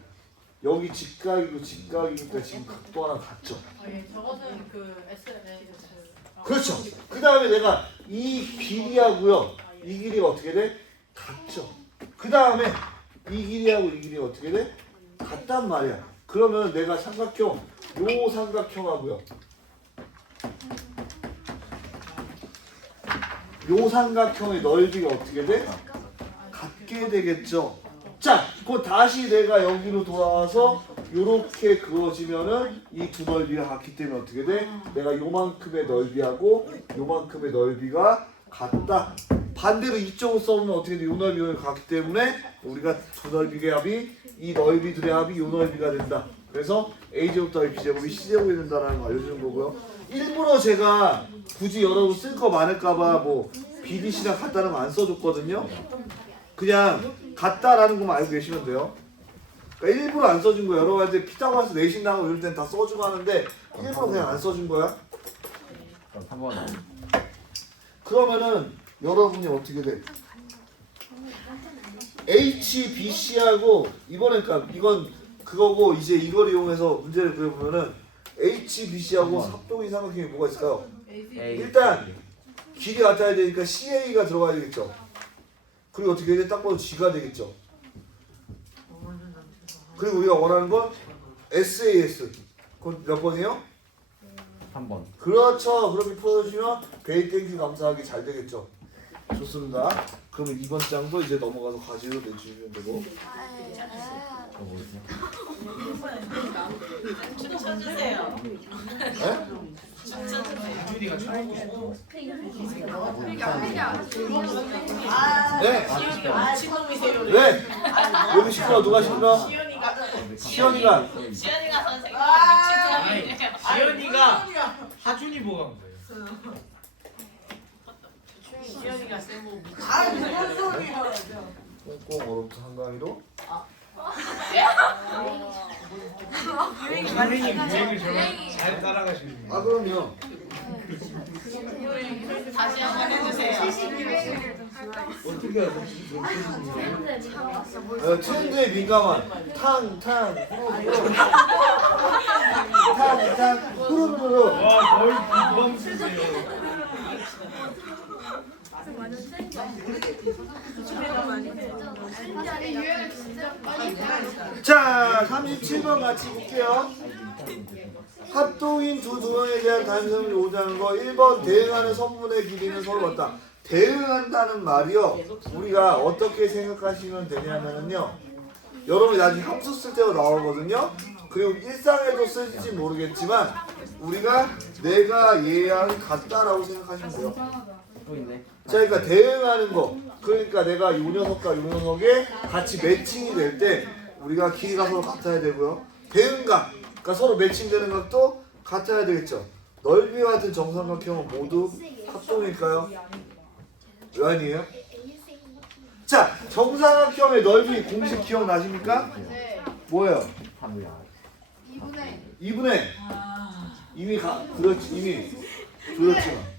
여기 직각이고 직각이니까 지금 각도 하나 같죠. 저거는 그 SNS. 그렇죠. 그 다음에 내가 이 길이하고요 이 길이가 어떻게 돼? 같죠. 그 다음에 이 길이하고 이 길이가 어떻게 돼? 같단 말이야. 그러면 내가 삼각형 요 삼각형하고요 요 삼각형의 넓이가 어떻게 돼? 같게 되겠죠. 자, 그 다시 내가 여기로 돌아와서 요렇게 그어지면은 이 두 넓이가 같기 때문에 어떻게 돼? 내가 요만큼의 넓이하고 요만큼의 넓이가 같다. 반대로 이쪽으로 써보면 어떻게 돼? 요 넓이가 같기 때문에 우리가 두 넓이의 합이 이 넓이들의 합이 요 넓이가 된다. 그래서 A제곱 더하기 B제곱이 C제곱이 된다는 거 알려주는 거고요. 일부러 제가 굳이 여러분 쓸 거 많을까봐 뭐 BDC랑 같다는 거 안 써줬거든요. 그냥 같다라는 것만 알고 계시면 돼요. 그러니까 일부러 안 써준 거야. 여러 가지 피타고라스 내신 나가고 이럴 땐 다 써주고 하는데 일부러 그냥 안 써준 거야. 그럼 3번. 그러면은 여러분이 어떻게 돼? HBC하고 이번에 그러니까 이건 그거고 이제 이걸 이용해서 문제를 그려보면은 HBC하고 합동이 삼각형이 뭐가 있을까요? A. 일단 길이 같아야 되니까 CA가 들어가야 되겠죠. 그리고 어떻게 돼? 딱 봐도 G가 되겠죠. 그리고 우리가 원하는 건 SAS. 그건 몇 번이에요? 3번. 그렇죠. 그렇게 풀어주시면 베이 땡큐 감사하게 잘 되겠죠. 좋습니다. 그러면 이번 장도 이제 넘어가서 과제로 내주시면 되고. 뭐지? 춤춰주세요. 네? 춤춰주세요. 준이가 춤하고 싶어. 네? 친놈이세요. 왜? 여기 시끄러 누가 시끄러? 시연이가 시연이가 시연이가 선생님. 아니, 친놈이네요. 지연이가 하준이 보고 한 거예요. 시연이가 쌤보 꽁꽁 얼어붙은 한강이로 선생님 유행을 잘 따라가시는 아 거예요. 그럼요. 다시 한번 해주세요. 어떻게 하죠? 트렌드에 민감한 탕탕 탕탕 후루루루. 와 거의 비범수세요. 자 37번 같이 볼게요. 합동인 두 도형에 대한 단서를 오자는 거 1번 대응하는 선문의 길이는 서로 같다. 대응한다는 말이요. 우리가 어떻게 생각하시면 되냐면요. 여러분이 나중에 함수 쓸 때도 나오거든요. 그리고 일상에도 쓸지 모르겠지만 우리가 내가 얘랑 같다라고 생각하시면 돼요. 또 있네. 자, 그러니까 대응하는 거. 그러니까 내가 요 녀석과 요 녀석에 같이 매칭이 될 때 우리가 길이가 서로 같아야 되고요. 대응각. 그러니까 서로 매칭되는 각도 같아야 되겠죠. 넓이와 같은 정삼각형은 모두 합동일까요? 왜 아니에요? 자, 정삼각형의 넓이 공식 기억나십니까? 뭐예요? 3이야. 2분의 이미 그렇지만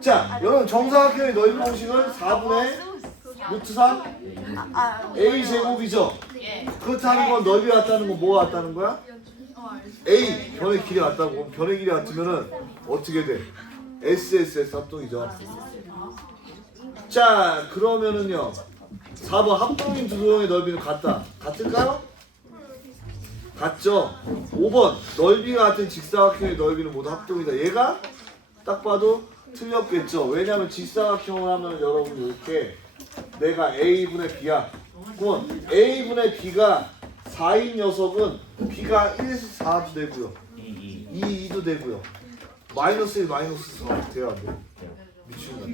자, 여러분 정삼각형의 넓이 공식은 4분의 루트 3 a 제곱이죠. 예. 그렇다는 건 넓이 같다는 건 뭐가 같다는 거야? a 변의 길이 같다고. 그럼 변의 길이 같으면은 어떻게 돼? SSS 합동이죠. 자, 그러면은요 4번 합동인 두 도형의 넓이는 같다. 같을까요? 같죠. 5번 넓이가 같은 직사각형의 넓이는 모두 합동이다. 얘가 딱 봐도 틀렸겠죠. 왜냐하면 직사각형을 하면 여러분 이렇게 내가 a분의 b야. 그러면 a분의 b가 4인 녀석은 b가 1에서 4도 되고요. 2도 되고요. 마이너스 1, 마이너스 4 돼야 안 돼? 미친다.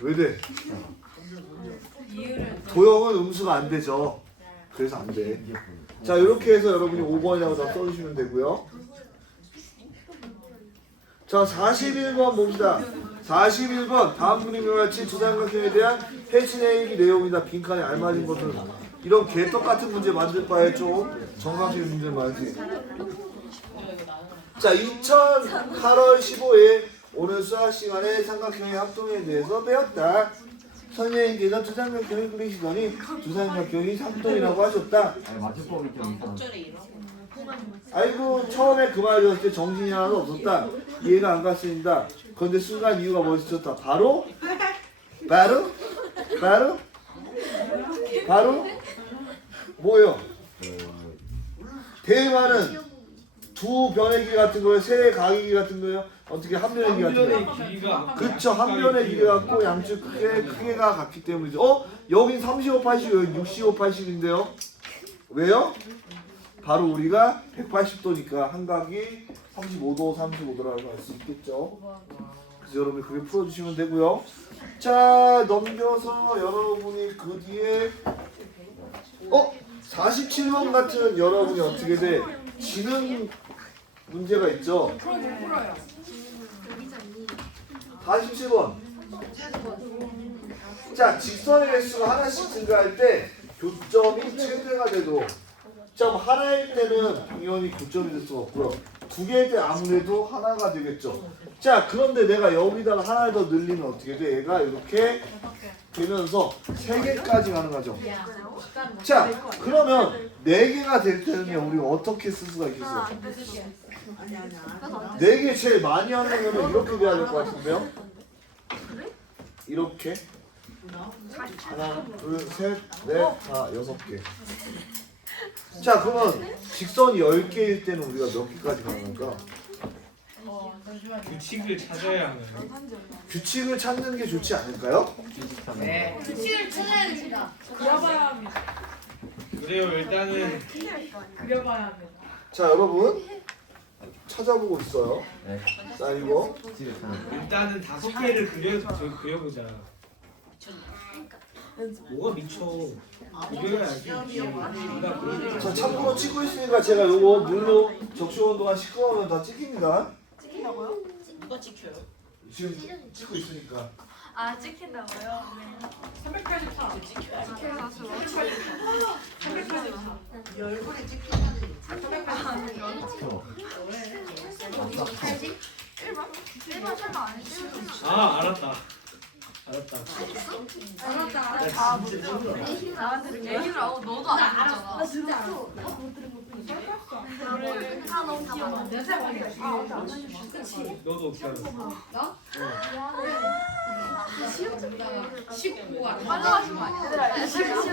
왜 돼? 왜 돼? 도형은 음수가 안 되죠. 그래서 안 돼. 자, 이렇게 해서 여러분이 5번이라고 다 써주시면 되고요. 자, 41번 봅시다. 41번 다음 그림과 같이 두 삼각형에 대한 해진의 내용이나 빈칸에 알맞은 것은 이런 개떡 같은 문제 만들 바에 좀 정상적인 문제를 말지. 자, 2008월 15일 오늘 수학 시간에 삼각형의 합동에 대해서 배웠다. 선생님께서 두 삼각형을 그리시더니 두 삼각형이 합동이라고 하셨다. 아니 맞춤법이 좀 이상. 목줄이 이러고. 아이고 처음에 그 말 들었을 때 정신이 하나도 없었다. 이해가 안 갔습니다. 그런데 순간 이유가 멋있었다. 바로 뭐요? 대응하는 두 변의 길 같은 거예요? 세 각의 길 같은 거예요? 어떻게 한 변의 길 같은 거예요? 한변의 길이가 그쵸, 한 변의 길이 같고 양쪽 크게가 같기 때문이죠. 여긴 35, 80, 여기 65, 80인데요. 왜요? 바로 우리가 180도니까 한각이 35도, 35도라고 할 수 있겠죠. 그래서 여러분이 그게 풀어주시면 되고요. 자, 넘겨서 여러분이 그 뒤에 47번 같은 여러분이 어떻게 돼? 지능 문제가 있죠. 47번. 자, 직선의 개수가 하나씩 증가할 때 교점이 최대가 되도록. 자, 하나일 때는 당연히 교점이 될 수가 없고요. 두 개일 때 아무래도 하나가 되겠죠. 자, 그런데 내가 여기다가 하나 더 늘리면 어떻게 돼? 얘가 이렇게 되면서 3개까지 가능하죠. 자, 그러면 4개가 될 때는요, 우리가 어떻게 쓸 수가 있겠어요? 4개 제일 많이 하는 거는 이렇게 돼야 될 것 같은데요? 이렇게. 하나, 둘, 셋, 넷, 다 6개. 자, 그러면 직선이 10개일 때는 우리가 몇 개까지 가능할까? 규칙을 찾아야 하는. 규칙을 찾는 게 좋지 않을까요? 네. 규칙을 찾아야 됩니다. 그려봐야 합니다. 그래요. 일단은 그려봐야 합니다. 자 여러분 찾아보고 있어요. 네. 자 이거 일단은 5개를 그려보자. 뭐가 미쳐? 그려야지. 네가 그려야 자 참고로 찍고 있으니까 제가 요거 물로 적셔온 동안 시끄러우면 다 찍힙니다. 찍힌다고요? 누가 지켜요? 지금 찍고 있으니까. 아 찍힌다고요? 384. 지켜야지. 384. 얼굴에 찍히는. 1번 설마 안 찍을 아 알았다. 알았다. 아, 못 들어. 나한테 얘기를 하고 너도 안 듣잖아. 나 진짜 알았어. 아, 너무 귀여워. 냄새 많이 나지. 너도 어떻게 알았어? 19가 빨라가지고 얘들아, 19가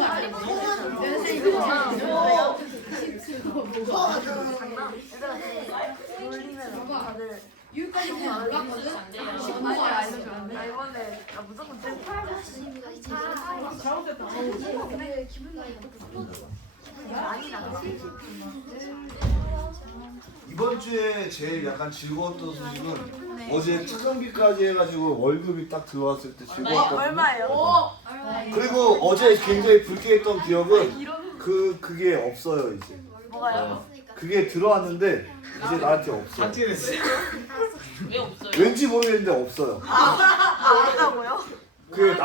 놀리면 다들 여기까지 그냥 올랐거든? 19가 알려주는데? 나 이번에 나 무조건 잘못됐다. 많이 나갔지? 이번 주에 제일 약간 즐거웠던 소식은 어제 특강비까지 해가지고 월급이 딱 들어왔을 때 즐거웠거든요. 얼마예요? 그리고 어제 굉장히 불쾌했던 기억은 그게 없어요 이제. 뭐가요? 그게 들어왔는데 이제 나한테 없어. 삭제됐어. 왜 없어요? 왠지 모르겠는데 없어요. 아, 없다고요? 그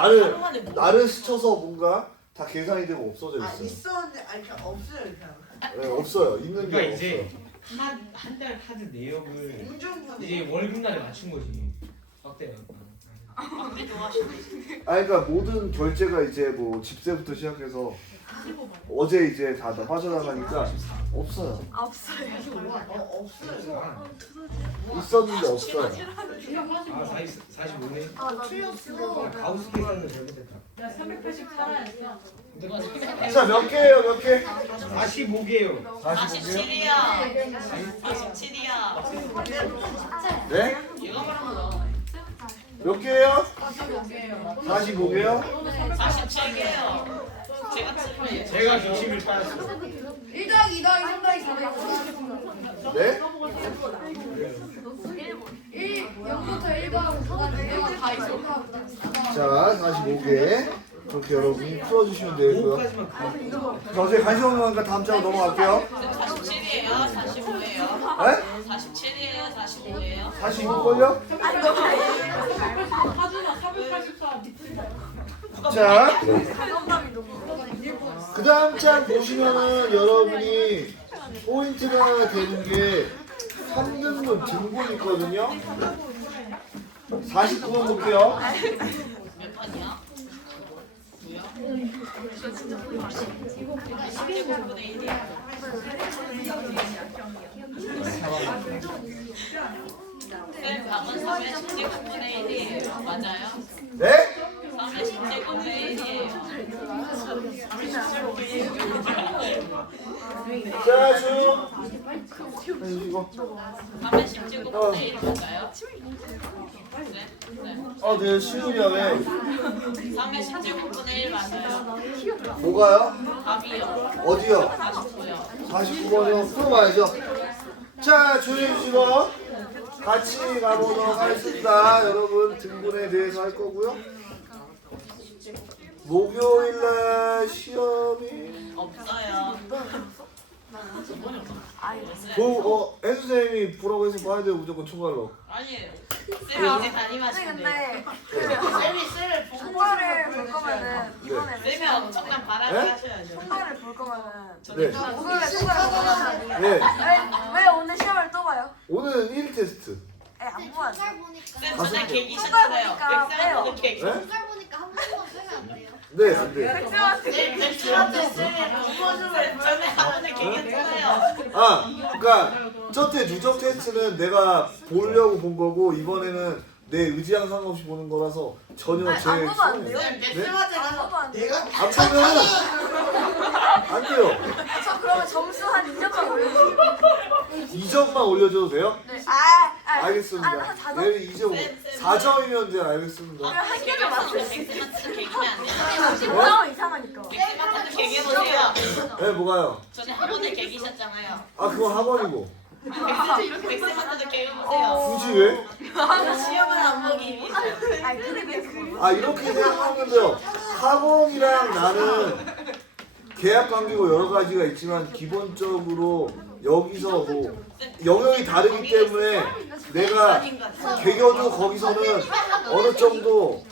나를 스쳐서 뭔가 다 계산이 되고 없어져 있어요. 있었는데 아니 그냥 없어요 그냥 네, 없어요. 있는 그러니까 게 이제 없어요. 한 달 카드 내역을 공중분해 이제 월급날에 맞춘 거지. 확대가. 막대 좋아하시네. 그러니까 모든 결제가 이제 뭐 집세부터 시작해서 어제 이제 다 빠져나가니까 없어요. 없어요. 없어요 있었는데 없어요. 아 45네. 아, 나 틀렸어. 가우스 계산은 잘못했다. 야, 384였어. 자 몇 개예요 몇 개? 45개요. 45개요? 47이야. 47이야. 네? 얘가 말한 거야. 몇 개예요? 45개예요. 45개요? 47개요. 제가 틀리면 제가 규칙을 따랐어. 1 더하기 2 더하기 3 더하기 4 더하기 네? 1, 0부터 1 더하고 4까지 다 있어. 자 45개 그렇게 여러분이 풀어주시면 되고요. 5까지만 가. 자 어제 관심 없는 거니까 다음 장으로 넘어갈게요. 47이에요. 45예요. 네? 47이에요. 45예요. 45걸요? 하준아, 484 미친다. 자 자존감이 너무. 그 다음 장 보시면은 여러분이 포인트가 되는 게 3등분 등분 있거든요. 49번 볼게요. 몇 번이야? 1쌤 답은 3의 10제곱분의 1이에요. 맞아요? 네? 3의 10제곱분의 1이에요. 자 중. 이거. 3의 10제곱분의 1 맞아요? 네? 네. 네 시우야 왜? 3의 10제곱분의 1 맞아요? 뭐가요? 답이요. 어디요? 49요. 49번이요. 풀어봐야죠. 자 조용히 해주시고 같이 가보도록 하겠습니다. 여러분 등분에 대해서 할 거고요. 목요일날 시험이 없어요. 애 선생님이 보라고 해서 봐야 돼요. 무조건 총괄로. 아니에요. 쌤이 이제 담임하시는데 쌤이 쌤을 보고 총괄을 볼 거면은 이번에 쌤이 엄청난 바람을 네? 하셔야죠. 총괄을 볼 거면은 네. 목요일에 총괄을 보는 거 아니에요? 네. 왜 오늘 시험을 또 봐요? 오늘은 1 테스트. 안 보아요. 쌤 전에 계기 총괄 싫잖아요. 보니까 빼요. 백쌤은 계기. 네? 보니까 한 번만 빼면 안 돼요? 네, 안 돼. 백쌤한테 쌤 백쌤한테 쌤이 부모님을 전에 하는데 계기잖아요. 그러니까 저때 누적 테스트는 내가 보려고 본 거고 이번에는 내 의지랑 상관없이 보는 거라서 전혀 제 안 보면 안 돼요? 쌤 네? 백쌤한테 안 보면 안 돼요? 내가 안 보면 안 돼요. 저 그러면 점수 한 2점만 올려주세요. 2점만 올려줘도 돼요? 네. 알겠습니다. 얘는 2점 4점이면 돼요. 알겠습니다. 한 개를 맞출 수 백스 마트도 개기면 안 돼요. 55점 이상하니까. 백스 마트도 개기해보세요. 네, 뭐가요? 전에 학원을 개기셨잖아요. 아, 그건 학원이고. 백스 마트도 개기해보세요. 굳이 왜? 시험을 안 보기 위해서. 아니 근데 그 아, 이렇게 생각하면 돼요. 학원이랑 나는 계약 관계고 여러 가지가 있지만 기본적으로 여기서 뭐 영역이 다르기 때문에 내가 개겨도 거기서는 어느 정도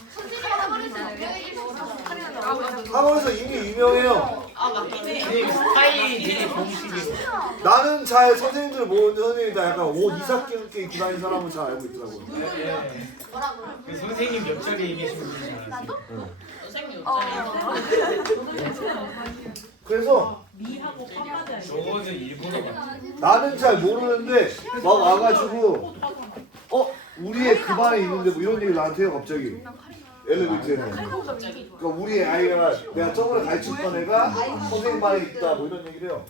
학원에서 이미 유명해요. 아 맞긴 해. 선생님 스타일이 되게 좋으시네요. 나는 잘 선생님들을 모르는데 선생님이 다 약간 옷 이삭게 입고 다니는 사람은 잘 알고 있더라고요. 네. 그 선생님 몇 자리에 계시는 분인지 알았어요. 선생님 어. 그래서 미하고 한마디 아니야. 저거는 일본어 같아요. 나는 잘 모르는데 막 와가지고 우리의 그 반에 있는데 뭐 이런 얘기 나한테 해요 갑자기 엘리베이터에서. 그러니까 우리 아이가 내가 저번에 가르쳤던 애가 선생님 반에 있다 뭐 이런 얘기를 해요.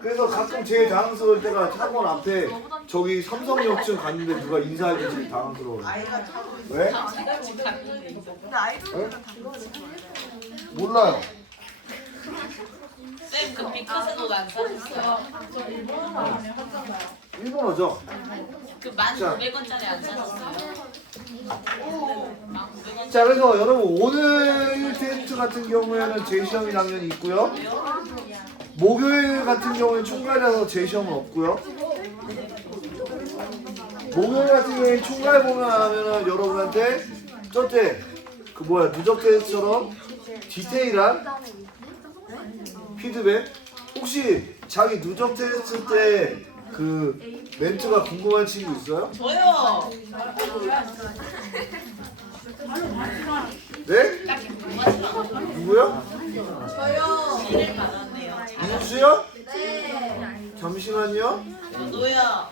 그래서 가끔 제일 당황스러울 때가 학원 앞에 저기 삼성역쯤 갔는데 누가 인사하기 제일 당황스러워요. 아이가 자고 있어. 왜? 근데 아이돌들은 다 몰라요. 쌤, 그 비커스 옷안 사셨어요? 저 일본어만 하면 하잖아요. 일본어죠? 그 1,900원짜리 안 사셨어요? 1,900원. 자 그래서 여러분 오늘 테스트 같은 경우에는 재시험이 당연히 있고요. 목요일 같은 경우에는 총괄이라서 재시험은 없고요. 목요일 같은 경우에 총괄 보면 하면은 여러분한테 저때 그 누적 테스트처럼 디테일한 피드백 혹시 자기 누적 테스트 때 그 멘트가 궁금한 친구 있어요? 저요. 네? 딱히 궁금하지 않아요. 누구요? 일을 받았네요. 인수요? 네. 잠시만요. 저도요.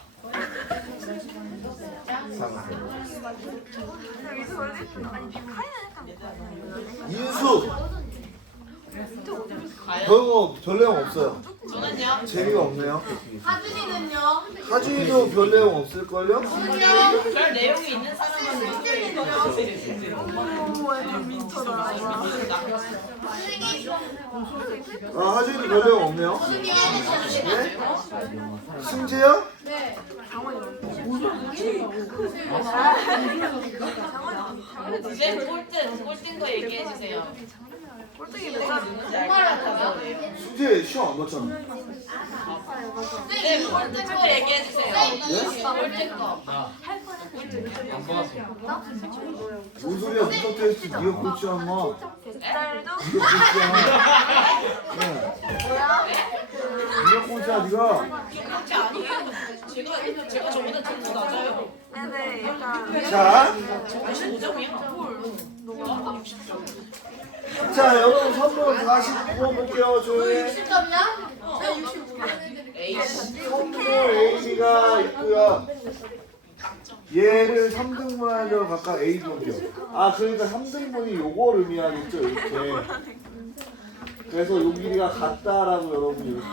인수 과연? 별 내용 없어요. 저는요. 재미가 없네요. 하준이는요? 하준이도 별 내용 없을걸요? 별 내용이 있는 사람은 아 하준이도 별 내용 없네요. 네? 승재요? 쌤 꼴등 거 얘기해 주세요. 꼴등이 몇 살? 승재 시험 안 봤잖아. 쌤 꼴등 거 얘기해 주세요. 꼴등 거. 안 받았어. 뭔 소리야? 누적 테스트 네가 꼴찌 마. 쌀도 네가 꼴찌야 네가. 그렇게 아니에요. 제가 저보다 점수 낮아요. 네네 약간 자, 55점이요. 자 여러분 선물 다시 뽑아볼게요. 조용히. 60점이야? 네, 65점. 에이씨. 선물 A가 있고요. 얘를 3등분하죠. 각각 A분이요. 아 그러니까 3등분이 요걸 의미하겠죠. 이렇게. 그래서 요 길이가 같다라고 여러분이 이렇게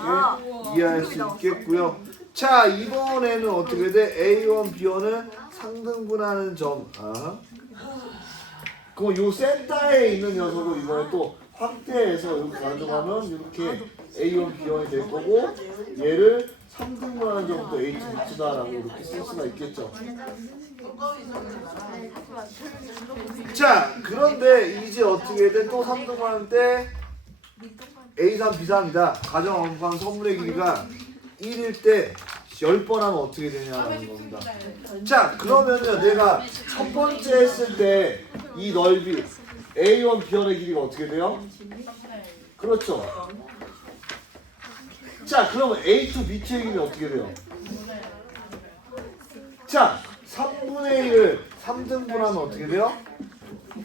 이해할 수 있겠고요. 자 이번에는 어떻게 돼? A1, B1은 상등분하는 점. 그럼 요 센터에 있는 녀석을 이번에 또 확대해서 이렇게 가져가면 이렇게 A1, B1이 될 거고 얘를 3등분하는 점부터 A2, B2다라고 이렇게 쓸 수가 있겠죠. 자 그런데 이제 어떻게 돼? 또 3등분할 때 A3, B3이다. 가정 원방 선물의 길이가 1일 때 10번 하면 어떻게 되냐는 겁니다. 자 그러면요 내가 첫 번째 했을 때 이 넓이 A1, B1의 길이가 어떻게 돼요? 그렇죠. 자 그러면 A2, B2의 길이는 어떻게 돼요? 자 3분의 1을 3등분하면 어떻게 돼요?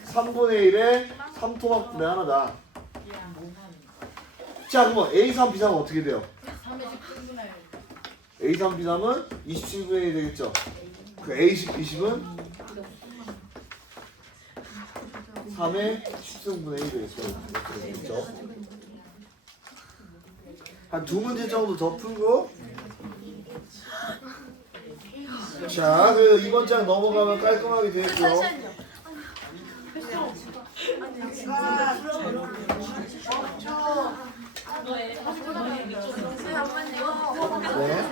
3분의 1에 3토막분의 하나다. 자 그럼 A3, B3은 어떻게 돼요? A3, B3은 27분의 1이 되겠죠. 그 A10, B10은 3의 10승분의 1이 되겠죠. 한 2문제 정도 더 풀고 자, 그 이번 장 넘어가면 깔끔하게 되겠죠. 잠시만요. 네.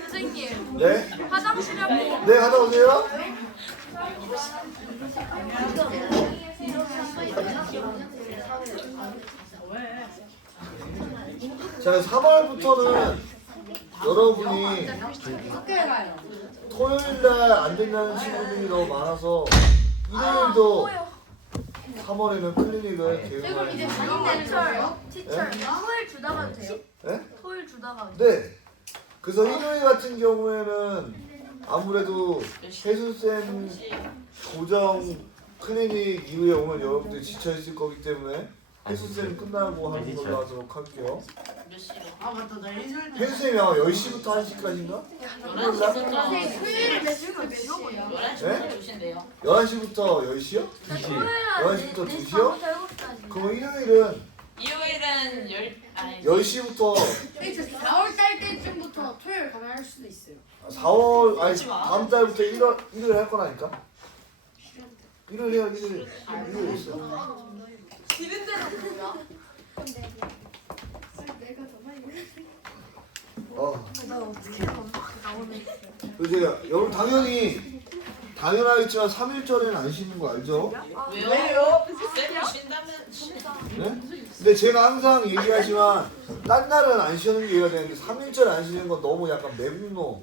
선생님 네. 화장실 한번 네, 갔다 오세요. 자, 3월부터는 여러분이 토요일날 안 된다는 친구들이 너무 많아서 일요일도 3월에는 클리닉을 그럼 이제 계획을 티처 토요일 주다 가도 돼요? 네? 토요일 주다 가도 네. 그래서 일요일 같은 경우에는 아무래도 혜수쌤 고정 클리닉 이후에 오면 여러분들이 지쳐있을 거기 때문에 혜수쌤 끝나고 하는 걸로 하도록 할게요. 몇 시로? 아 맞다 나 일요일 때 혜수쌤이 아마 10시부터 1시까지인가? 11시부터 토요일에 몇 시간 몇 시요? 11시부터 주신대요. 11시부터 10시요? 11시부터 2시요? 그럼 일요일은 일요일은 아니 10시부터 4월달 때쯤부터 토요일 가능할 수도 있어요. 4월 아니 다음 달부터 일요일 할 거라니까. 일요일 해요 일요일 있어. 지는 데는 뭐야? 나 어떻게 엄마가 나오네. 그래서 여러분 당연하겠지만 3일절에는 안 쉬는 거 알죠? 왜요? 쌤이 쉰다면 네? 근데 제가 항상 얘기하지만 딴 날은 안 쉬는 게 이해가 되는데 3일절 안 쉬는 건 너무 약간 매국노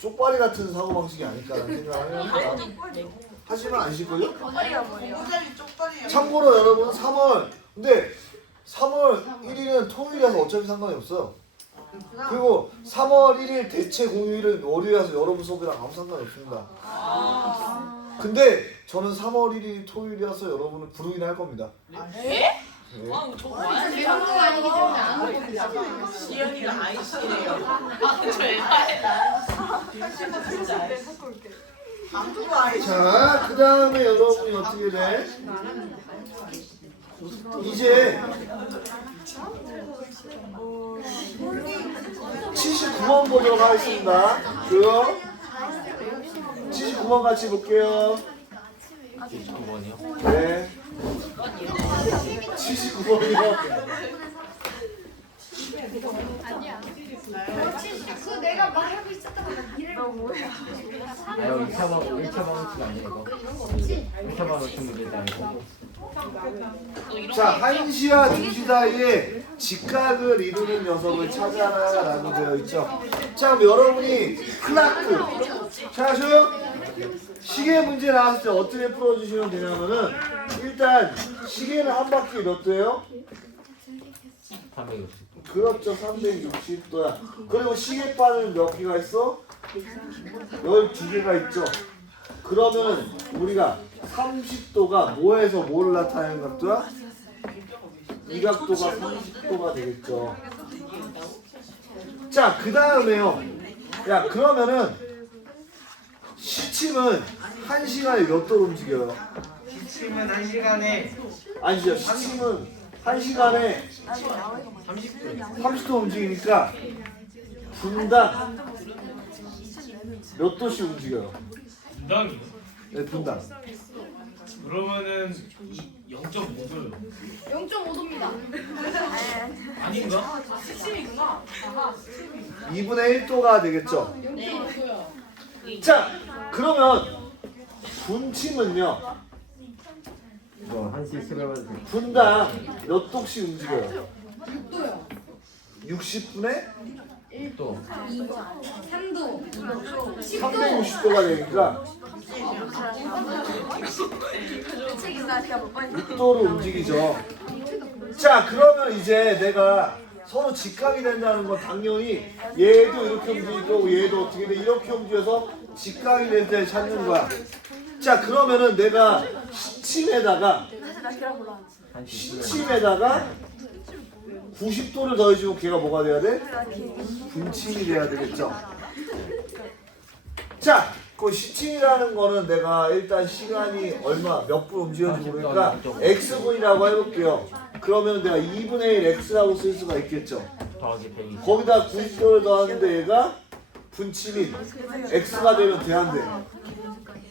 쪽발이 같은 사고방식이 아닐까라는 생각을 합니다. 하지만 안 쉴걸요? 공부장이 쪽발이에요. 참고로 여러분 3월 근데 3월 1일은 토요일이라서 어차피 상관이 없어요. 그리고 3월 1일 대체 공휴일은 월요일이라서 여러분 수업이랑 아무 상관이 없습니다. 근데 저는 3월 1일이 토요일이라서 여러분은 불응이나 할 겁니다. 네. 저 와야지. 한국 아니기 때문에 안 오고 있어요. 지연이가 아이씨래요. 저 애가해. 한국 아이씨. 자, 그 다음에 여러분이 어떻게 돼? 이제 79번 보도록 하겠습니다. 그요? 79번 같이 볼게요. 29번이요? 네. 79번이요. 그거 내가 말하고 있었던 거나 미래를 뭐야? 아, 여기 1차 방어치가 아니에요, 이거? 1차 방어 친구들 아니고. 자, 1시와 2시 사이에 직각을 이루는 녀석을 찾아라 라고 되어 있죠. 자, 그럼 여러분이 클라크. 자, 조용. 시계 문제 나왔을 때 어떻게 풀어주시면 되냐면은 일단 시계는 한 바퀴 몇 도예요? 360도. 그렇죠, 360도야. 그리고 시계바늘 몇 개가 있어? 12개가 있죠. 그러면 우리가 30도가 뭐에서 뭐를 나타내는 각도야? 이 각도가 30도가 되겠죠. 자, 그 다음에요. 야, 그러면은 시침은 1시간에 몇 도로 움직여요? 기침은 1시간에 아니죠, 시침은 1시간에 30분. 30도 움직이니까 분당 몇 도씩 움직여요? 분당이요? 네, 분당. 그러면은 0.5도요. 0.5도입니다. 아닌가? 2분의 1도가 되겠죠? 자, 그러면 분침은요, 이거 1시 10분 받을 분당 몇 도씩 움직여요? 6도요. 60분에 또 3도. 360도가 되니까 책임나 제가 못 봤는데. 6도로 움직이죠. 자, 그러면 이제 내가 서로 직각이 된다는 건 당연히 얘도 이렇게 움직일 거고 얘도 어떻게 돼? 이렇게 움직여서 직각이 될 때 찾는 거야. 자, 그러면은 내가 시침에다가 사실 나 걔랑 몰라. 1시 10분. 시침에다가 90도를 더해주면 걔가 뭐가 돼야 돼? 나 걔. 분침이 돼야 되겠죠. 자, 그 시침이라는 거는 내가 일단 시간이 얼마 몇 분 움직였는지 모르니까 x분이라고 해볼게요. 그러면 내가 2분의 1 x라고 쓸 수가 있겠죠. 더하기 120. 거기다 90도를 더하는데 얘가 분침이 x가 되면 돼 안 돼?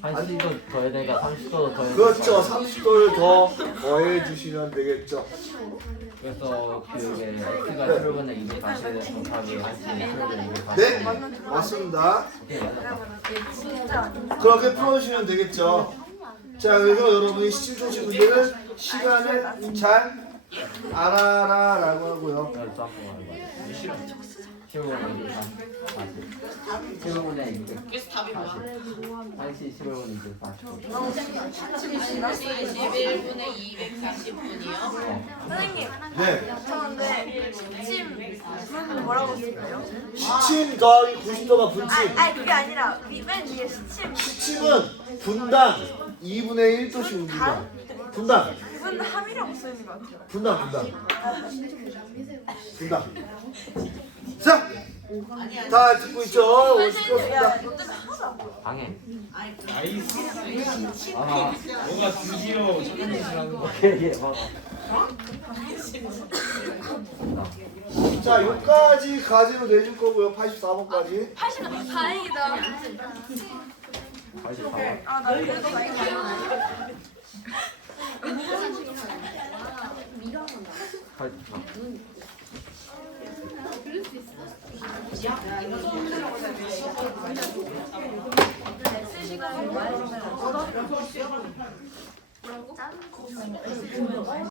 한 10도 더해야 되니까 30도 더해야 그렇죠. 30도를 더 더해 주시면 되겠죠. 그래서 그게 x가 7분의 240에 곱하기 한시 7분의 240. 네, 맞습니다. 오케이, 맞았다. 그렇게 풀어주시면 되겠죠. 자, 그래서 여러분이 시침 조심 문제는 시간을 잘 알아라라고 하고요. 그래서 짬뽕 하는 싫어. 7분의 240. 7분의 240. 그래서 답이 뭐야? 한시 15분의 240. 11분의 240분이요? 선생님, 네, 저 근데 시침 뭐라고 쓸까요? 시침 더하기 90도가 분침. 아니 그게 아니라 맨 위에 시침 시침은 분당 2분의 1도씩 움직여. 분당, 그건 함이라고 써 있는 것 같아요. 분당. 자, 다 듣고 있죠? 오늘 선생님, 시끄럽습니다. 야, 너 때문에 하나도 안 보여. 방해. 나이스. 아, 뭐가 드디어 착한 짓을 하는 거야. 오케이, 예, 막아. 자, 여기까지 가지로 내줄 거고요. 84번까지. 80은 다행이다. 84. 아, 나 그래도 다행이다. 시간이 뭐야?